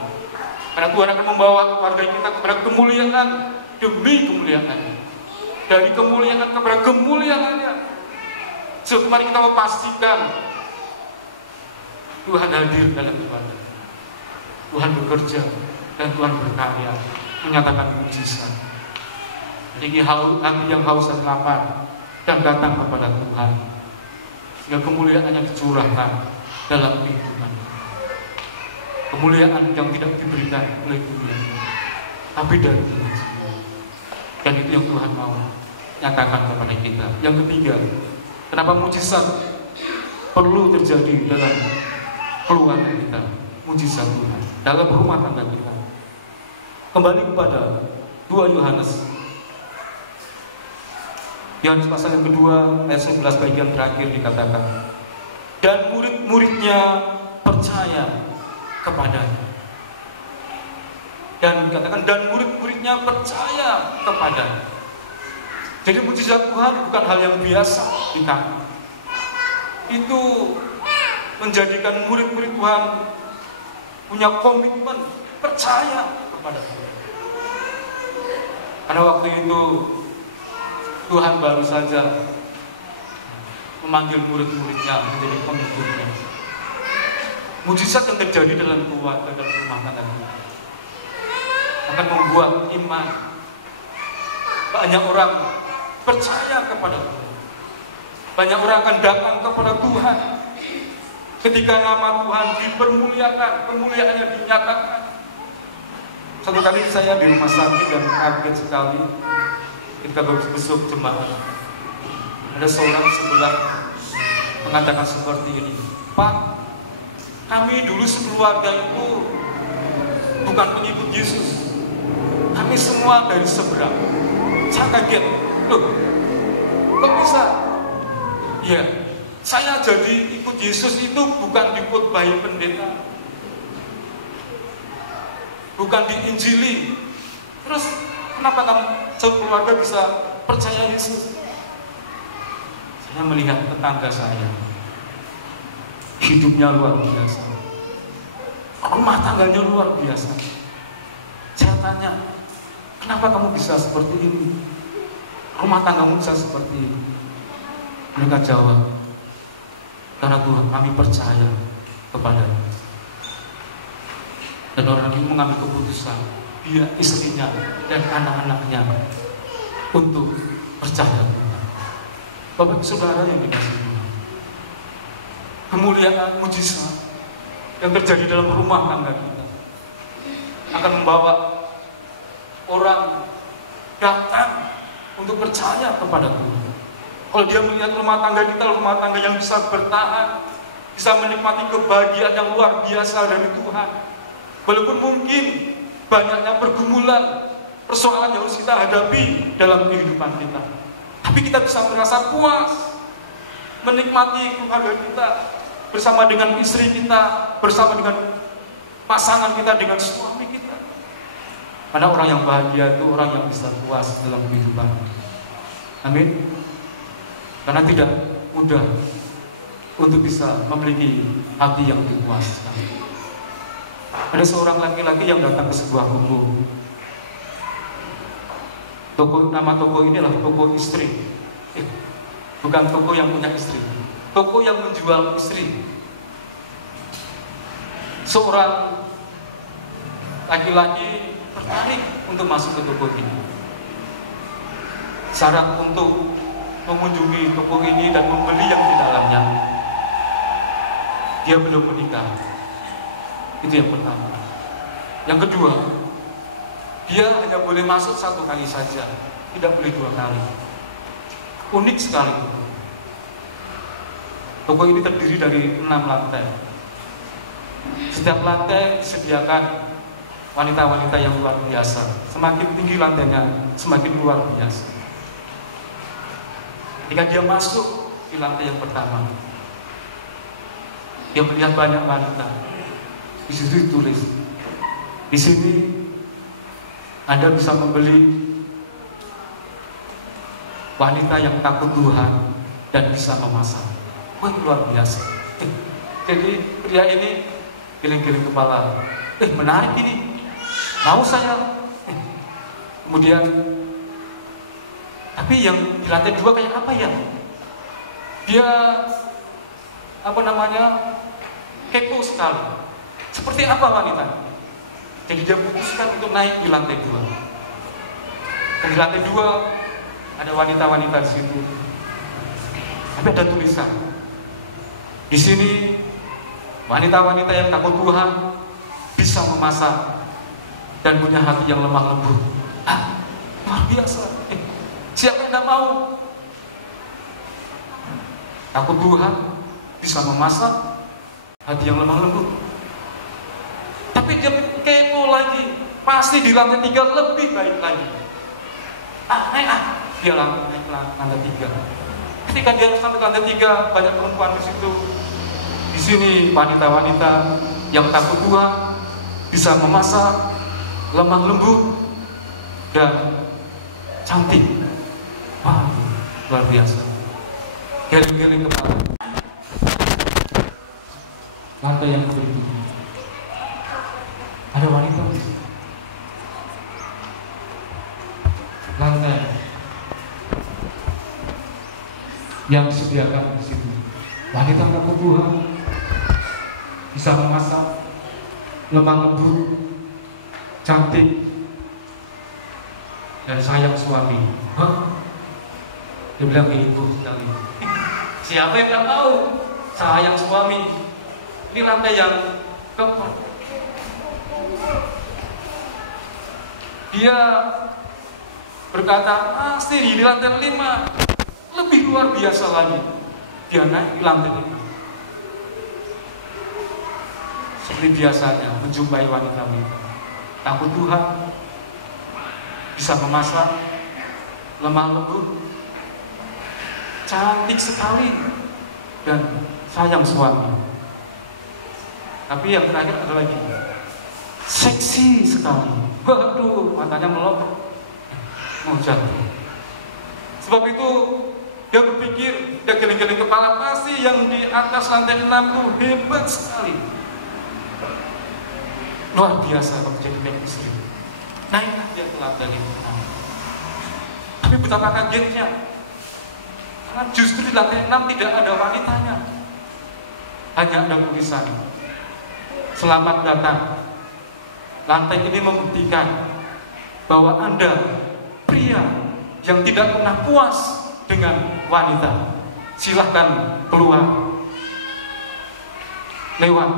Karena Tuhan akan membawa keluarga kita kepada kemuliaan demi kemuliaannya. Dari kemuliaan kepada kemuliaannya. Sebab mari kita memastikan Tuhan hadir dalam keluarga. Tuhan bekerja dan Tuhan berkarya, menyatakan mujizat. Jadi hati yang haus dan lapar dan datang kepada Tuhan, sehingga kemuliaannya dicurahkan dalam kehidupan. Kemuliaan yang tidak diberikan oleh dunia, tapi dari Tuhan sendiri. Dan itu yang Tuhan mau nyatakan kepada kita. Yang ketiga, kenapa mujizat perlu terjadi dalam keluarga kita? Mujizat Tuhan dalam rumah tangga kita. Kembali kepada 2 Yohanes pasal yang kedua ayat 11 bagian terakhir dikatakan, dan murid-muridnya percaya kepadanya. Dan dikatakan dan murid-muridnya percaya kepadanya. Jadi mujizat Tuhan bukan hal yang biasa di kami. Itu menjadikan murid-murid Tuhan punya komitmen percaya kepada Tuhan. Karena waktu itu Tuhan baru saja memanggil murid-muridnya menjadi pengikutnya. Mujizat yang terjadi dalam keluarga dan rumah tangga kita akan membuat iman banyak orang percaya kepada Tuhan. Banyak orang akan datang kepada Tuhan ketika nama Tuhan dipermuliakan, kemuliaannya dinyatakan. Satu kali saya di rumah sakit dan kaget sekali ketika besok jemaat. Ada seorang sebelah mengatakan seperti ini, Pak, kami dulu sekeluarga itu bukan pengikut Yesus. Kami semua dari seberang. Saya kaget, loh, kok bisa? Ya, saya jadi ikut Yesus itu bukan dikhotbahi pendeta, bukan diinjili. Terus kenapa kamu sekeluarga bisa percaya Yesus? Saya melihat tetangga saya, hidupnya luar biasa, rumah tangganya luar biasa. Saya tanya, kenapa kamu bisa seperti ini? Rumah tanggamu bisa seperti ini? Mereka jawab, karena Tuhan kami percaya kepadanya. Dan orang ini mengambil keputusan dia, istrinya, dan anak-anaknya untuk percaya Tuhan. Bapak Saudara yang dikasihi Tuhan, kemuliaan mujizat yang terjadi dalam rumah tangga kita akan membawa orang datang untuk percaya kepada Tuhan. Kalau dia melihat rumah tangga kita, rumah tangga yang bisa bertahan, bisa menikmati kebahagiaan yang luar biasa dari Tuhan. Walaupun mungkin banyaknya pergumulan, persoalan yang harus kita hadapi dalam kehidupan kita, tapi kita bisa merasa puas menikmati keluarga kita bersama dengan istri kita, bersama dengan pasangan kita, dengan suami kita. Karena orang yang bahagia itu orang yang bisa puas dalam kehidupan. Amin. Karena tidak mudah untuk bisa memiliki hati yang dipuaskan. Ada seorang laki-laki yang datang ke sebuah toko. Nama toko ini adalah toko istri. Bukan toko yang punya istri, toko yang menjual istri. Seorang laki-laki tertarik untuk masuk ke toko ini. Syarat untuk mengunjungi toko ini dan membeli yang di dalamnya, dia belum menikah. Itu yang pertama. Yang kedua, dia hanya boleh masuk 1 kali saja, tidak boleh 2 kali. Unik sekali. Toko ini terdiri dari 6 lantai. Setiap lantai disediakan wanita-wanita yang luar biasa. Semakin tinggi lantainya, semakin luar biasa. Ketika dia masuk di lantai yang pertama, dia melihat banyak wanita. Di situ ditulis, di sini Anda bisa membeli wanita yang takut Tuhan dan bisa memasak. Wah, luar biasa. Jadi pria ini giling-giling kepala. Menarik ini, mau saya. Kemudian, tapi yang di lantai 2 kayak apa ya? Dia kepo sekali. Seperti apa wanita? Jadi dia putuskan untuk naik di lantai 2. Dan di lantai 2 ada wanita-wanita di situ. Tapi ada tulisan. Di sini wanita-wanita yang takut Tuhan bisa memasak dan punya hati yang lemah lembut. Luar biasa. Siapa yang tidak mau? Takut Tuhan, bisa memasak, hati yang lemah lembut. Tapi dia kepo lagi, pasti di lantai 3 lebih baik lagi. Dia naik lantai 3. Ketika dia sampai lantai 3, banyak perempuan di situ. Di sini wanita-wanita yang takut Tuhan, bisa memasak, lemah lembut, dan cantik. Wah, luar biasa. Geling-geling kepala. Lantai yang berikutnya, ada wanita. Lantai yang disediakan di situ, wanita takut Tuhan, bisa memasak, lemah lembut, cantik, dan sayang suami. Dia bilang ibu sekali. Siapa yang nggak tahu sayang suami? Ini lantai yang keempat. Dia berkata, pasti di lantai 5 lebih luar biasa lagi. Dia naik di lantai 5. Seperti biasanya menjumpai wanita-wanita takut Tuhan, bisa memasak, lemah lembut, cantik sekali, dan sayang suami. Tapi yang terakhir ada lagi, seksi sekali. Waduh, matanya melotot, mau jatuh. Sebab itu dia berpikir, dia geling-geling kepala, pasti yang di atas lantai 6 itu hebat sekali. Luar biasa kalau jadi baik istri. Naiklah dia ke lantai 5. Tapi betapa kagetnya, karena justru di lantai 6 tidak ada wanitanya. Hanya ada tulisan, selamat datang Lantai ini membuktikan bahwa Anda pria yang tidak pernah puas dengan wanita, silahkan keluar lewat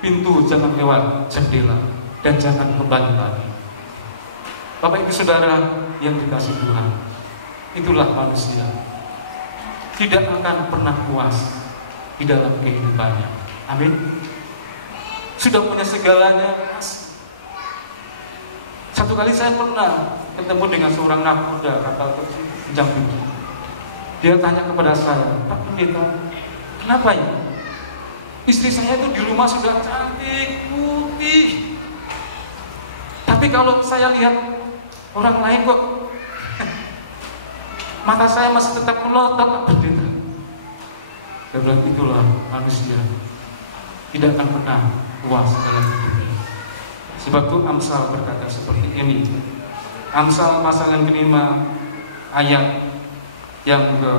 pintu, jangan lewat jendela, dan jangan kembali lagi. Bapak Ibu Saudara yang dikasihi Tuhan, itulah manusia, tidak akan pernah puas di dalam kehidupannya. Amin. Sudah punya segalanya. Satu kali saya pernah ketemu dengan seorang nakoda kapal Kenjang Tinggi. Dia tanya kepada saya, Pak Pendeta, kenapa ya? Istri saya itu di rumah sudah cantik, putih, tapi kalau saya lihat orang lain kok mata saya masih tetap melotot, Pak Pendeta. Dia bilang, itulah manusia, tidak akan pernah puas dalam hidupnya. Sebab itu Amsal berkata seperti ini. Amsal pasangan kelima ayat yang ke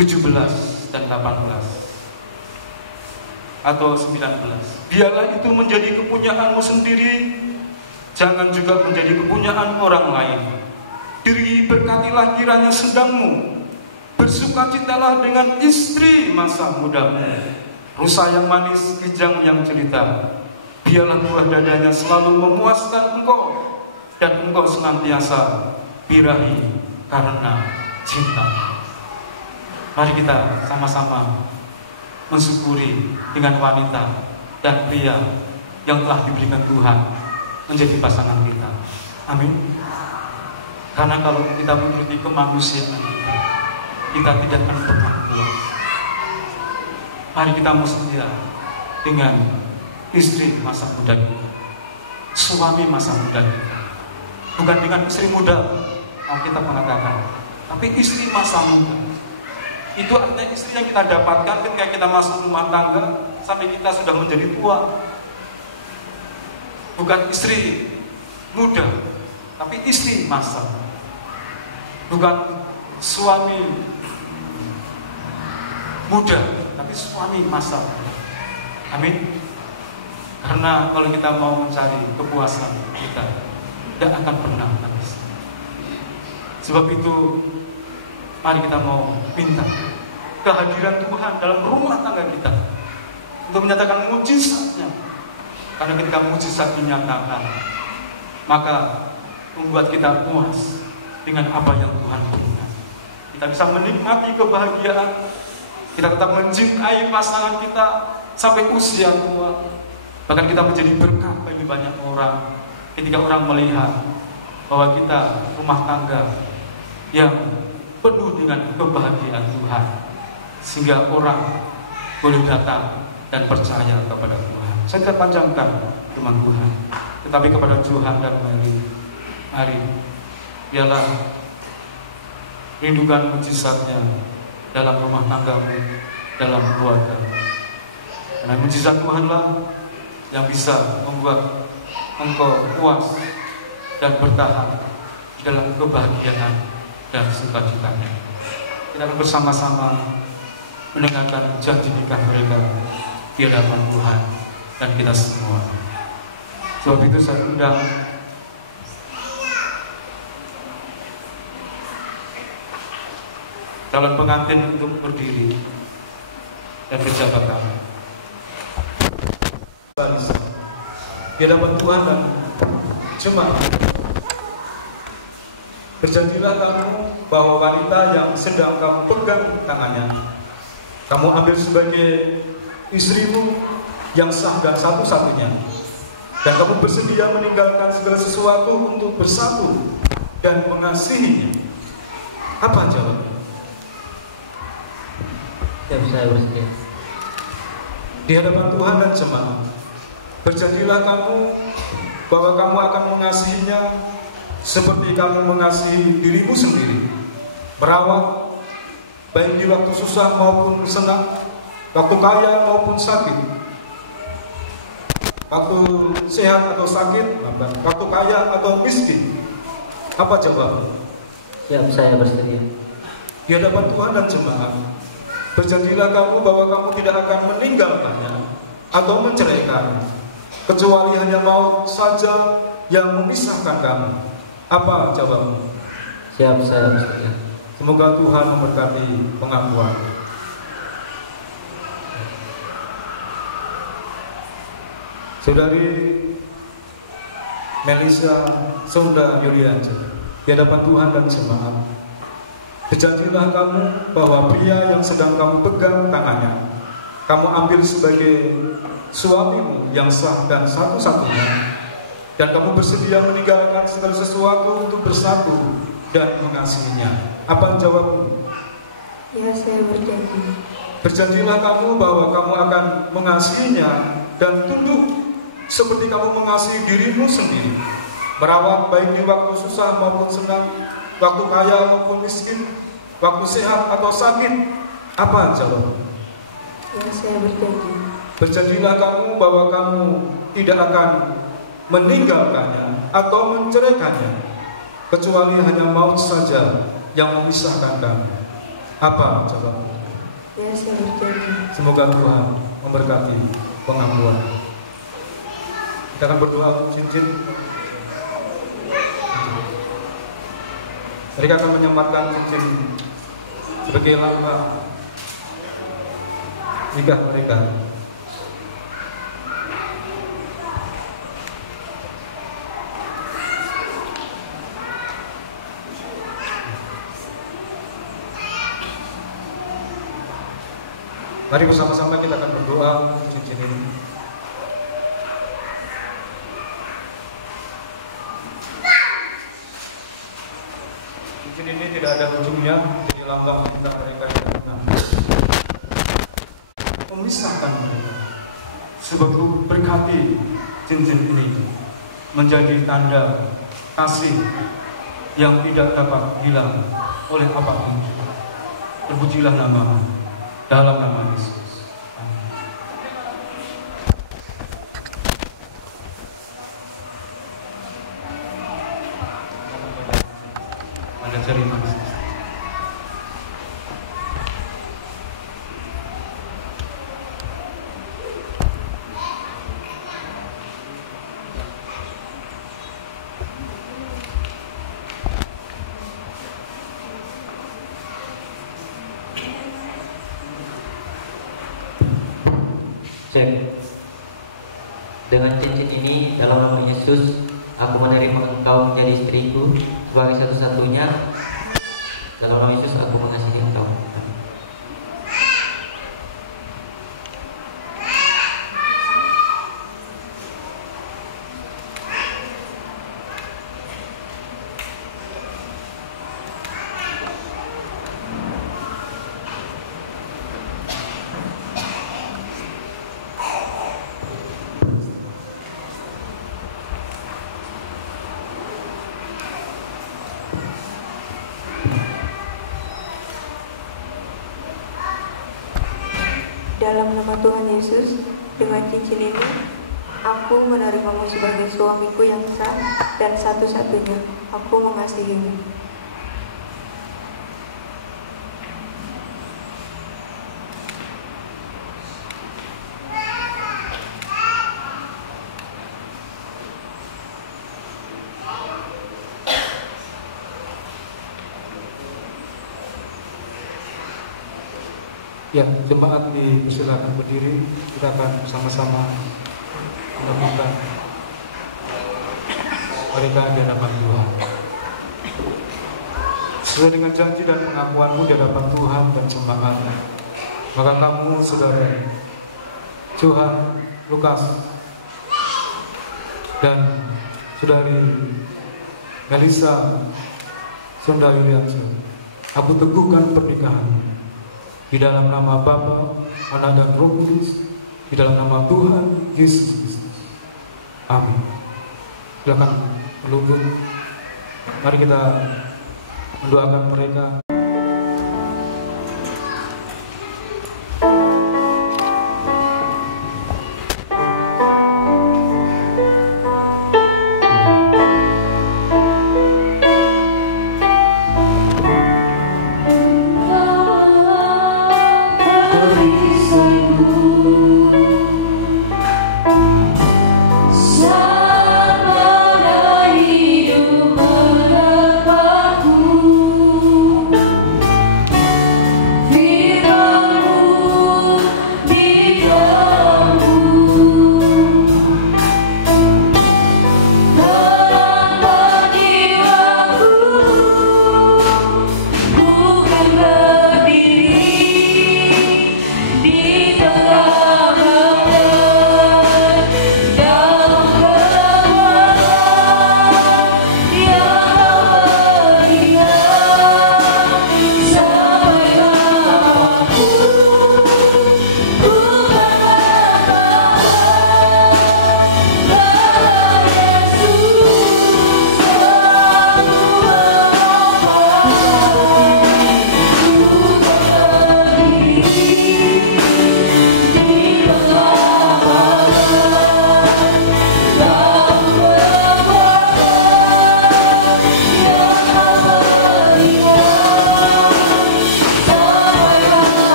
17 dan 18 atau 19. Biarlah itu menjadi kepunyaanmu sendiri, jangan juga menjadi kepunyaan orang lain. Diberkatilah kiranya sedangmu, bersukacitalah dengan istri masa mudamu. Rusa yang manis, kijang yang jelita, biarlah buah dadanya selalu memuaskan engkau, dan engkau senantiasa birahi karena cinta. Mari kita sama-sama mensyukuri dengan wanita dan pria yang telah diberikan Tuhan menjadi pasangan kita. Amin. Karena kalau kita menuruti kemanusiaan kita tidak akan pernah puas. Mari kita mulia dengan istri masa muda kita, suami masa muda kita. Bukan dengan istri muda, kita mengatakan, tapi istri masa muda. Itu artinya istri yang kita dapatkan ketika kita masuk rumah tangga sampai kita sudah menjadi tua. Bukan istri muda, tapi istri masa. Bukan suami muda, tapi suami masa. Amin. Karena kalau kita mau mencari kepuasan, kita tidak akan pernah habis. Sebab itu mari kita mau minta kehadiran Tuhan dalam rumah tangga kita untuk menyatakan mujizatnya. Karena ketika mujizat dinyatakan, maka membuat kita puas dengan apa yang Tuhan berikan. Kita bisa menikmati kebahagiaan. Kita tetap mencintai pasangan kita sampai usia tua. Bahkan kita menjadi berkat bagi banyak orang. Ketika orang melihat bahwa kita rumah tangga yang penuh dengan kebahagiaan Tuhan, sehingga orang boleh datang dan percaya kepada Tuhan. Saya tidak panjangkan firman Tuhan, tetapi kepada Tuhan dan mari biarlah rindukan mujizatnya dalam rumah tanggamu, dalam keluarga. Karena mujizat Tuhanlah yang bisa membuat engkau puas dan bertahan di dalam kebahagiaan dan sukacitanya. Kita akan bersama-sama mendengarkan janji nikah mereka di hadapan Tuhan dan kita semua. Sebab itu saya undang calon pengantin untuk berdiri dan berjabat tangan. Di hadapan Tuhan dan jemaat, berjanjilah kamu bahwa wanita yang sedang kamu pegang tangannya, kamu ambil sebagai istrimu yang sah dan satu-satunya, dan kamu bersedia meninggalkan segala sesuatu untuk bersatu dan mengasihinya. Apa jawabnya? Saya bersedia. Di hadapan Tuhan dan jemaat, berjanjilah kamu bahwa kamu akan mengasihinya seperti kamu mengasihi dirimu sendiri, merawat baik di waktu susah maupun senang, waktu kaya maupun sakit, waktu sehat atau sakit, waktu kaya atau miskin. Apa jawabnya? Siap, saya bersedia. Di hadapan Tuhan dan jemaat, berjanjilah kamu bahwa kamu tidak akan meninggalkannya atau menceraikan, kecuali hanya maut saja yang memisahkan kamu. Apa jawabmu? Siap, saya bersedia. Semoga Tuhan memberkati pengakuan. Saudari Melisa Sonda Yulianto, di hadapan Tuhan dan jemaat, berjanjilah kamu bahwa pria yang sedang kamu pegang tangannya, kamu ambil sebagai suamimu yang sah dan satu-satunya, dan kamu bersedia meninggalkan segala sesuatu untuk bersatu dan mengasihinya. Apa jawabmu? Ya, saya berjanji. Berjanjilah kamu bahwa kamu akan mengasihinya dan tunduk seperti kamu mengasihi dirimu sendiri, merawat baik di waktu susah maupun senang, waktu kaya maupun miskin, waktu sehat atau sakit. Apa jawabmu? Ya, saya berjanji. Berjanjilah kamu bahwa kamu tidak akan meninggalkannya atau menceraikannya, kecuali hanya maut saja yang memisahkan kamu. Apa jawabmu? Ya, saya berjanji. Semoga Tuhan memberkati pengakuan. Kita akan berdoa untuk cincin. Mereka akan menyematkan cincin sebagai lambang nikah mereka. Mari bersama-sama kita akan berdoa untuk cincin ini. Cincin ini tidak ada ujungnya, jadi lambang cinta mereka yang pernah memisahkan mereka. Sebab itu berkati cincin ini menjadi tanda kasih yang tidak dapat hilang oleh apapun. Terpujilah namamu dalam nama Yesus. Amin. Pada jari manis. Cek. Dengan cincin ini dalam nama Yesus, aku menerima engkau menjadi istriku sebagai satu-satunya. Dalam nama Yesus aku mengasihi engkau. Dalam nama Tuhan Yesus, dengan cincin ini, aku menerimamu sebagai suamiku yang sah dan satu-satunya. Aku mengasihimu. Ya, jemaat dipersilakan berdiri. Kita akan sama-sama melakukan mereka di hadapan Tuhan. Sesuai dengan janji dan pengakuanmu di hadapan Tuhan dan jemaat, maka kamu, saudara Johan Lukas dan saudari Melisa Sonda Yulianto, aku teguhkan pernikahanmu di dalam nama Bapa, Anak dan Roh Kudus, di dalam nama Tuhan Yesus Kristus. Amin. Silakan melungguh. Mari kita mendoakan mereka.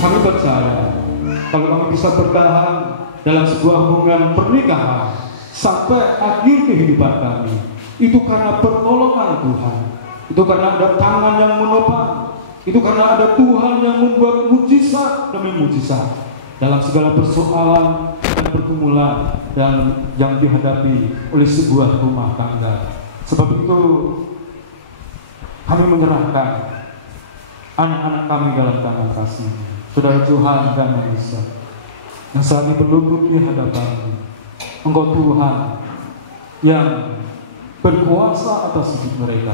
Kami percaya kalau kami bisa bertahan dalam sebuah hubungan pernikahan sampai akhir kehidupan kami, itu karena pertolongan Tuhan, itu karena ada tangan yang menopang, itu karena ada Tuhan yang membuat mujizat demi mujizat dalam segala persoalan dan pergumulan dan yang dihadapi oleh sebuah rumah tangga. Sebab itu kami menyerahkan anak-anak kami dalam tangan kasih Saudara Tuhan dan Maha Esa, yang saat ini berlutut di hadapan-Mu. Engkau Tuhan yang berkuasa atas hidup mereka.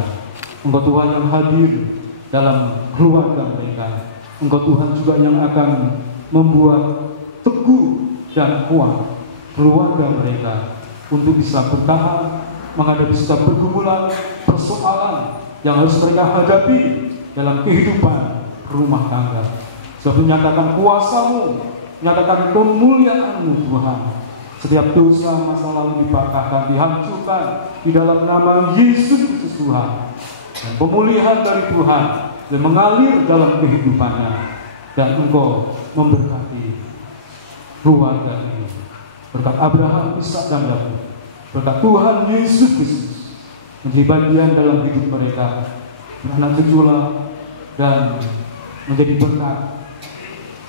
Engkau Tuhan yang hadir dalam keluarga mereka. Engkau Tuhan juga yang akan membuat teguh dan kuat keluarga mereka untuk bisa bertahan menghadapi setiap pergumulan, persoalan yang harus mereka hadapi dalam kehidupan rumah tangga. Sebab menyatakan kuasa-Mu, menyatakan kemuliaan-Mu Tuhan. Setiap dosa masa lalu dipatahkan, dihancurkan di dalam nama Yesus Kristus Tuhan. Dan pemulihan dari Tuhan yang mengalir dalam kehidupannya. Dan Engkau memberkati keluarga ini. Berkat Abraham, Ishak dan Yakub. Berkat Tuhan Yesus Kristus menjadi bagian dalam hidup mereka. Anak cuculah dan menjadi berkat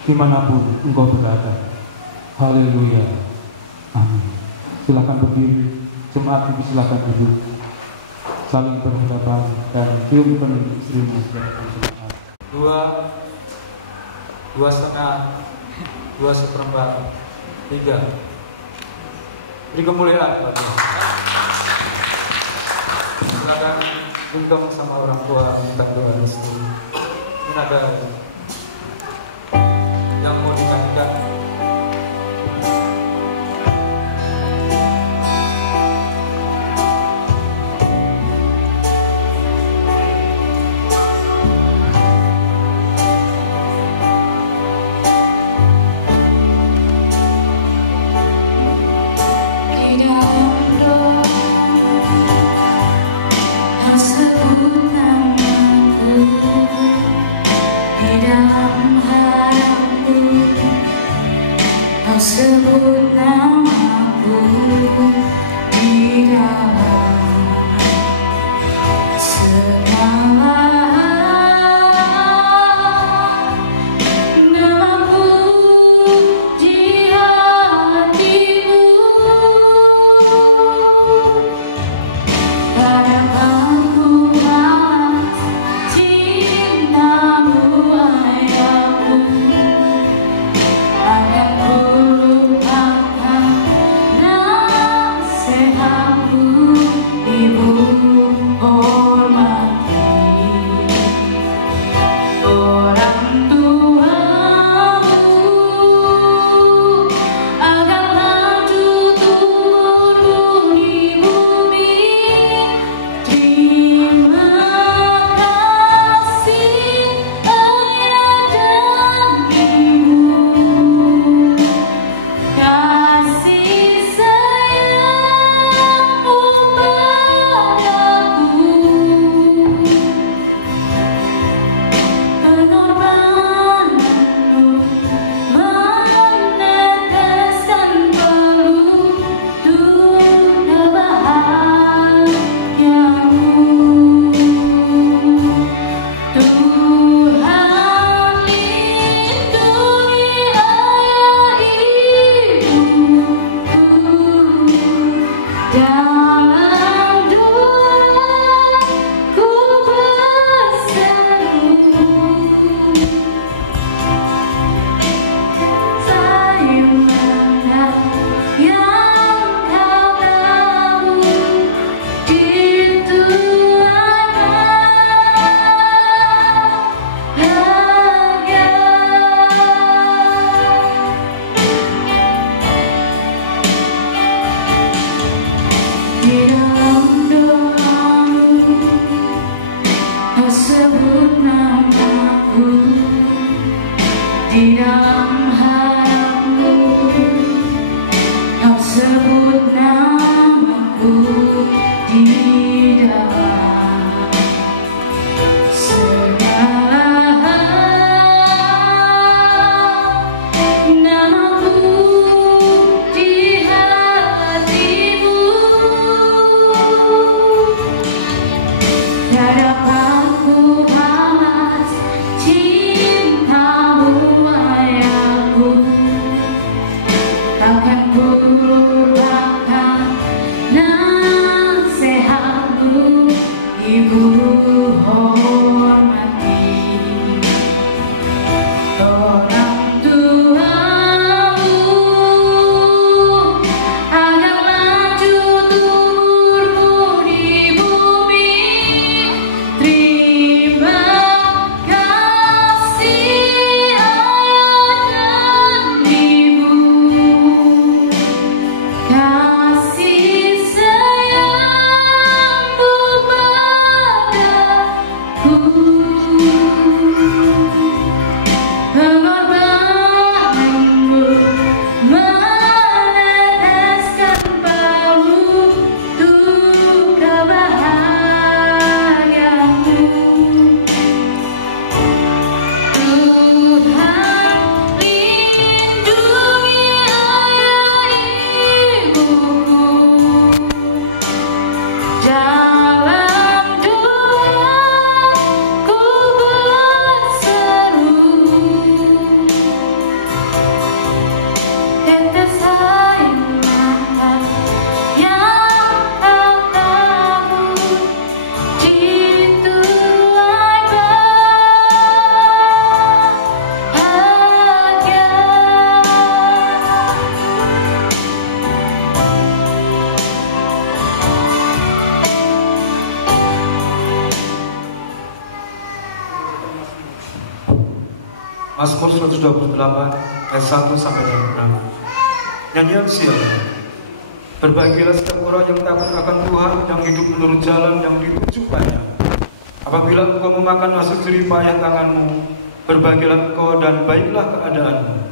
dimanapun Engkau berada. Haleluya. Amin. Silakan berdiri. Jemaat ibu silakan duduk. Saling berhadapan dan ciumkan istrimu sebagai jemaat. 2,5, 2,4, 3. Beri kemuliaan kepada Tuhan. Silakan bungkam sama orang tua minta doa istri. Ini ada yang mau dikasihkan. Di dalam haramu Mazmur 128 ayat 1 sampai 6. Nyanyian sial. Berbahagialah setiap orang yang takut akan Tuhan, yang hidup menurut jalan yang ditujukannya. Apabila engkau memakan hasil jerih payah tanganmu, berbahagialah engkau dan baiklah keadaanmu.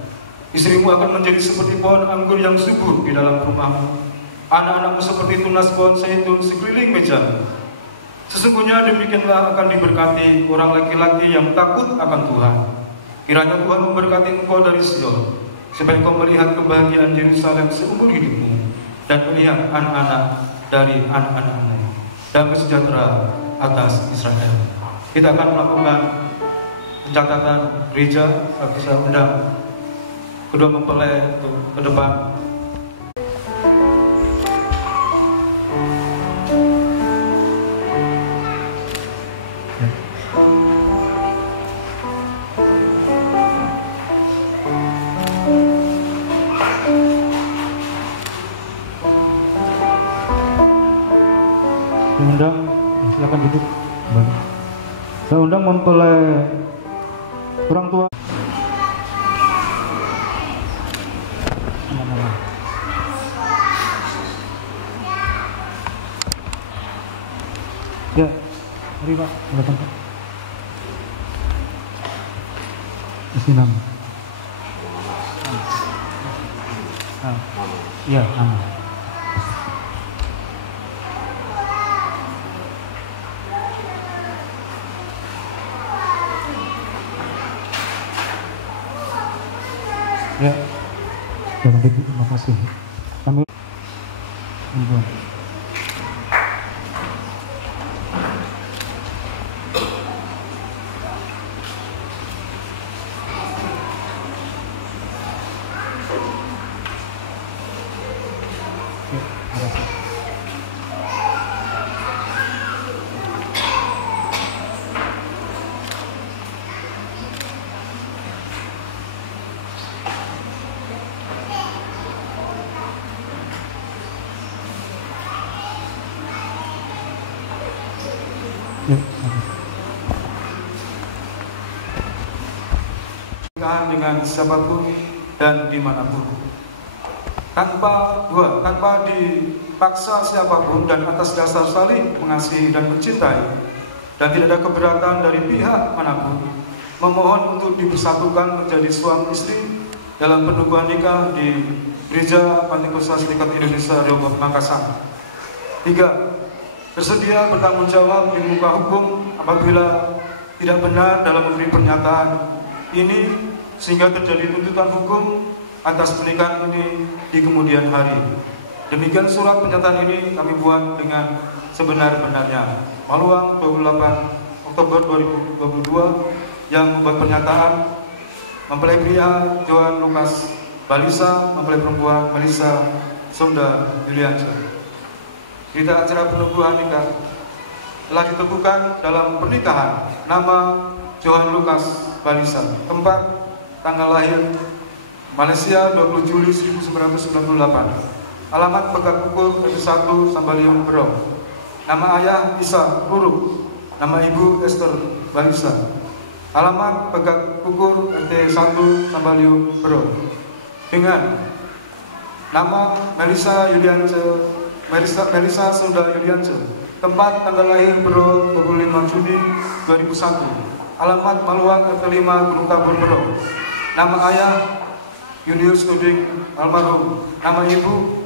Istrimu akan menjadi seperti pohon anggur yang subur di dalam rumahmu. Anak-anakmu seperti tunas pohon zaitun sekeliling mejamu. Sesungguhnya demikianlah akan diberkati orang laki-laki yang takut akan Tuhan. Kiranya Tuhan memberkati engkau dari Sion, supaya engkau melihat kebahagiaan Yerusalem seumur hidupmu, dan melihat anak-anak dari anak-anakmu, dan sejahtera atas Israel. Kita akan melakukan pencatatan gereja. Saya bisa undang kedua mempelai untuk ke depan. Undang, silakan duduk. Saya undang mempelai orang tua. Ya, mari Pak, silakan Pak. Bismillah. Ya, amin. Ya, terima kasih. Kami dengan siapapun dan dimanapun, tanpa dipaksa siapapun dan atas dasar saling mengasihi dan mencintai, dan tidak ada keberatan dari pihak manapun, memohon untuk dipersatukan menjadi suami istri dalam penubuhan nikah di Gereja Pantekosta Serikat Indonesia Rehoboth Makassar. 3. Bersedia bertanggung jawab di muka hukum apabila tidak benar dalam memberi pernyataan ini sehingga terjadi tuntutan hukum atas pernikahan ini di kemudian hari. Demikian surat pernyataan ini kami buat dengan sebenar-benarnya. Maluang 28 Oktober 2022 yang membuat pernyataan mempelai pria Johan Lukas Balisa, mempelai perempuan Melissa Sonda Yulianca. Berita acara penubuhan nikah telah ditentukan dalam pernikahan nama Johan Lukas Balisa, tempat tanggal lahir Malaysia 20 Juli 1998, alamat Pegak Kukur RT 1 Sambaliung Berong, nama ayah Isa Ruruk, nama ibu Esther Balisa, alamat Pegak Kukur RT 1 Sambaliung Berong, dengan nama Melissa Sonda Yulianca, tempat tanggal lahir Berong 25 Juni 2001, alamat Maluang RT 5 Gunung Tabur Berong, nama ayah Yunius Uding almarhum, nama ibu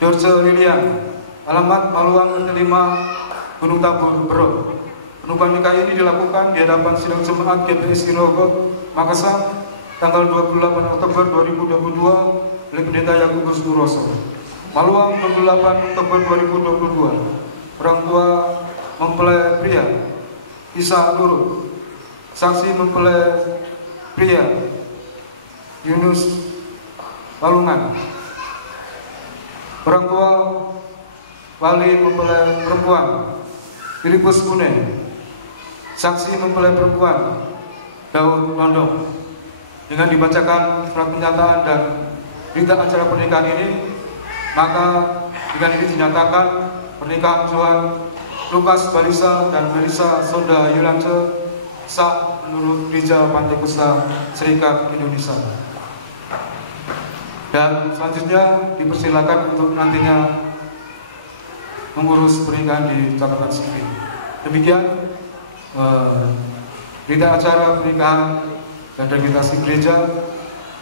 Dorce Lilian, alamat Maluang RT 5 Gunung Tabur Berong. Penubuhan nikah ini dilakukan di hadapan sidang jemaat GPSI Rehoboth Makassar tanggal 28 Oktober 2022 oleh Pendeta Yakubus Nuroso. Maluang 28 Oktober 2022. Orang tua mempelai pria Isa Nurul, saksi mempelai pria Yunus Walungan. Orang tua wali mempelai perempuan Filipus Kune, saksi mempelai perempuan Daud Londong. Dengan dibacakan surat pernyataan dan berita acara pernikahan ini, maka dengan ini dinyatakan pernikahan Johan Lukas Balisa dan Melissa Sonda Yulianca sah menurut Gereja Pantai Kusta Serikat Indonesia. Dan selanjutnya dipersilakan untuk nantinya mengurus pernikahan di catatan sipil. Demikian berita acara pernikahan dan registrasi gereja.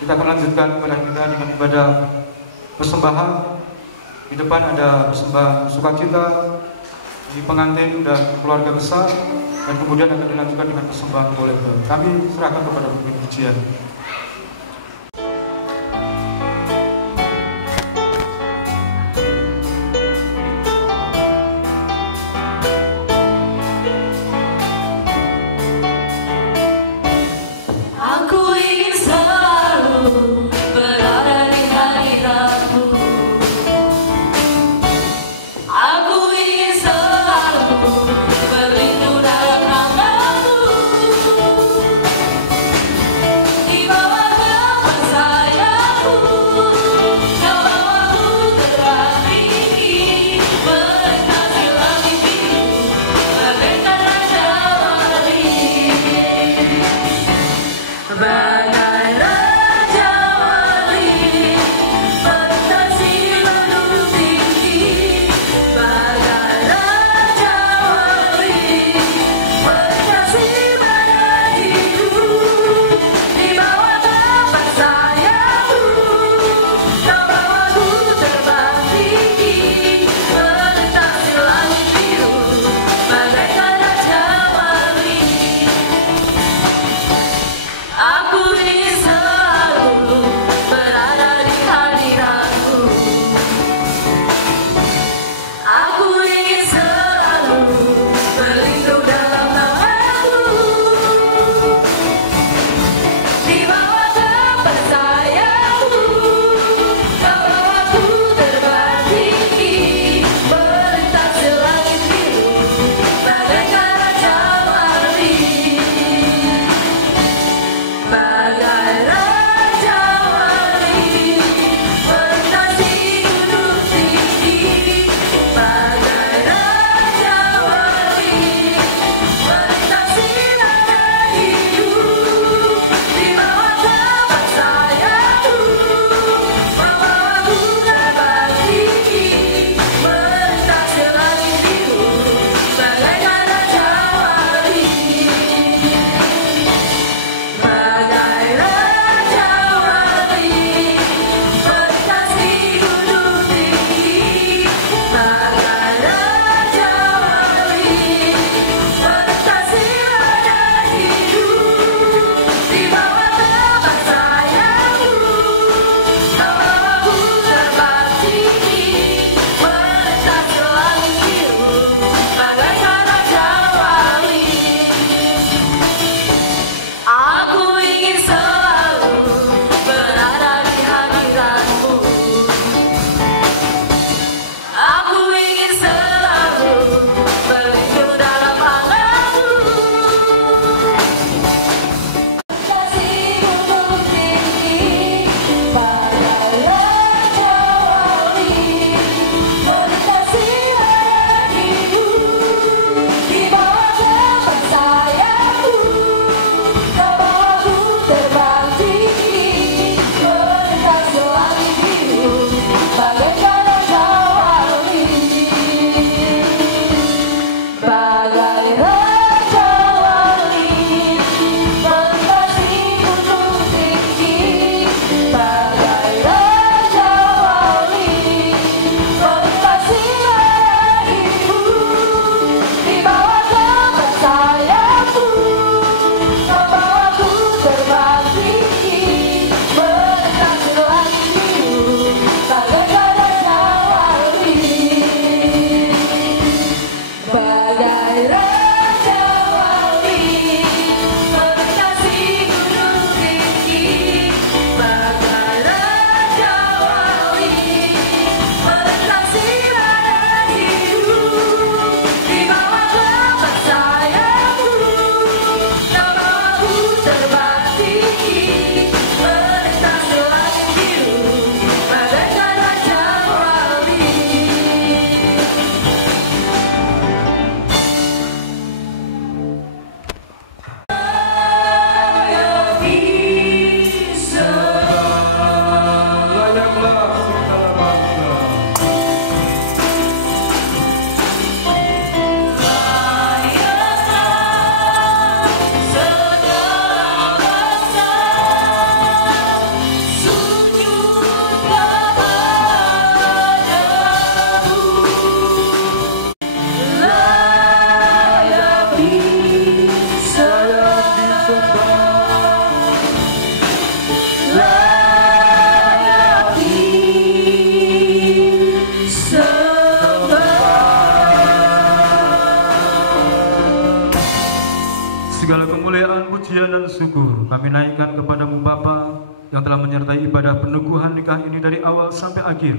Kita akan lanjutkan ibadah kita dengan ibadah persembahan. Di depan ada persembahan sukacita di pengantin dan keluarga besar, dan kemudian akan dilanjutkan dengan persembahan kolektor. Kami serahkan kepada pemimpin pujian. dan syukur kami naikkan kepadamu Bapa yang telah menyertai ibadah peneguhan nikah ini dari awal sampai akhir.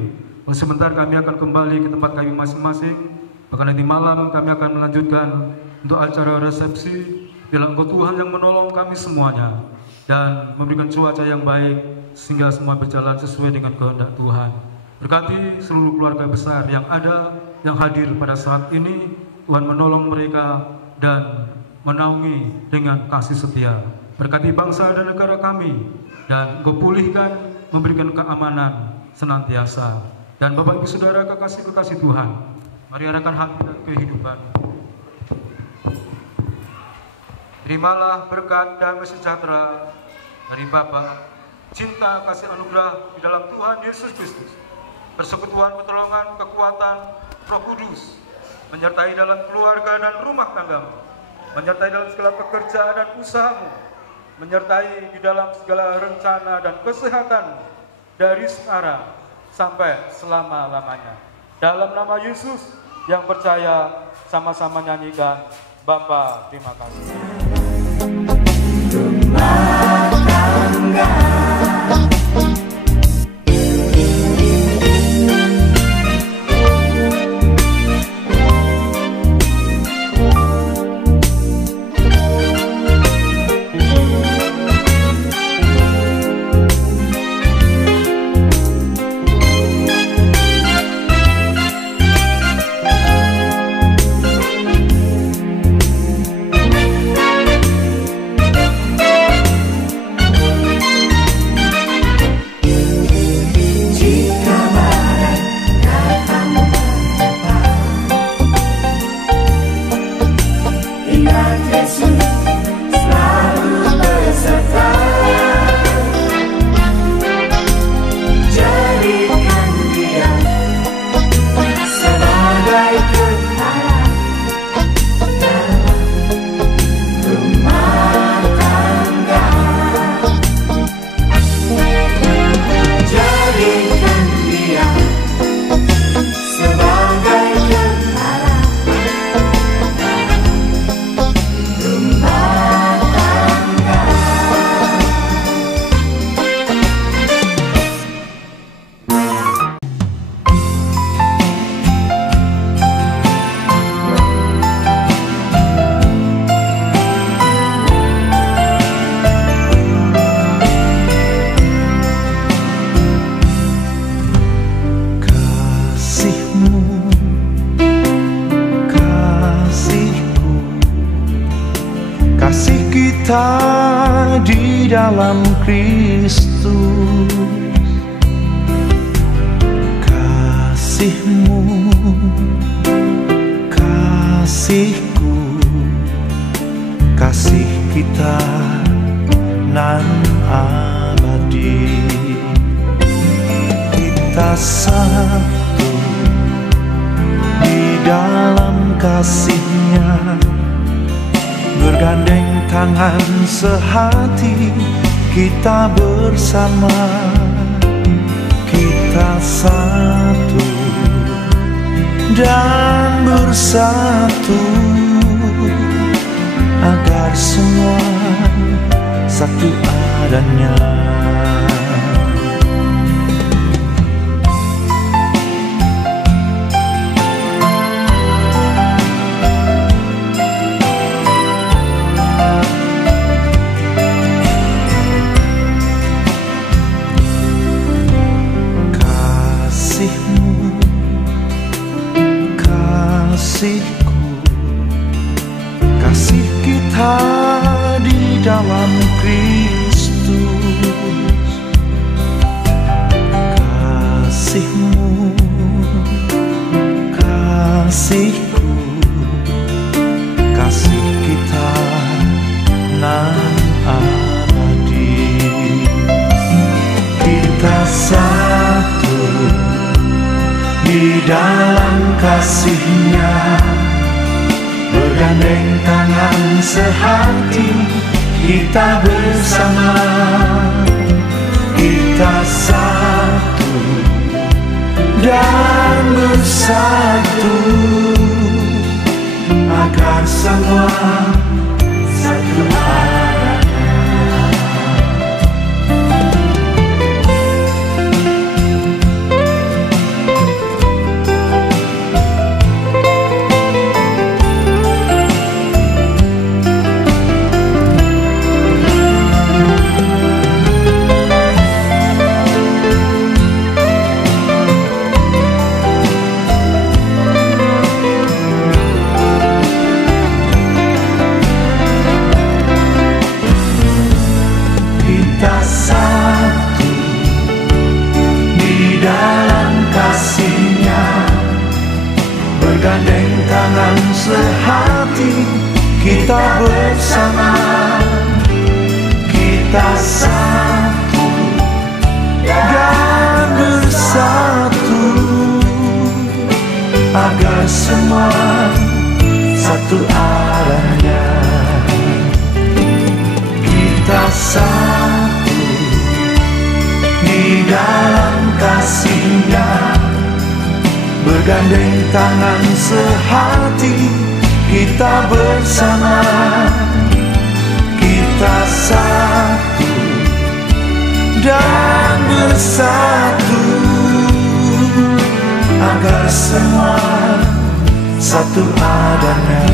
Sebentar kami akan kembali ke tempat kami masing-masing. Bahkan nanti malam kami akan melanjutkan untuk acara resepsi. Bila Engkau Tuhan yang menolong kami semuanya dan memberikan cuaca yang baik sehingga semua berjalan sesuai dengan kehendak Tuhan. Berkati seluruh keluarga besar yang ada, yang hadir pada saat ini. Tuhan menolong mereka dan menaungi dengan kasih setia. Berkati bangsa dan negara kami, dan Engkau pulihkan, memberikan keamanan senantiasa. Dan Bapak Ibu Saudara kekasih-kekasih Tuhan, mari arahkan hati dan kehidupan. Terimalah berkat damai sejahtera dari Bapa, cinta kasih anugerah di dalam Tuhan Yesus Kristus, persekutuan pertolongan kekuatan Roh Kudus, menyertai dalam keluarga dan rumah tanggamu, menyertai dalam segala pekerjaan dan usahamu, menyertai di dalam segala rencana dan kesehatan dari sekarang sampai selama-lamanya. Dalam nama Yesus yang percaya, sama-sama nyanyikan Bapa, terima kasih. Rumah tangga. Di dalam Kristus, kasih-Mu, kasih-Ku, kasih kita nan abadi. Kita satu di dalam kasih-Nya, bergandeng tangan sehati, kita bersama, kita satu dan bersatu, agar semua satu adanya. Kasih-Ku, kasih kita di dalam Kristus, kasih-Mu, kasih-Ku, kasih kita nan abadi. Kita satu di dalam kasih-Nya, bergandeng tangan sehati, kita bersama, kita satu dan bersatu, agar semua satu adanya. kita satu di dalam kasih-Nya, bergandeng tangan sehati, kita bersama, kita satu dan bersatu, agar semua satu arahnya. Kita satu di dalam kasih-Nya, bergandeng tangan sehati, kita bersama, kita satu dan bersatu, agar semua satu adanya,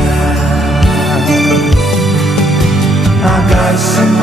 agar semua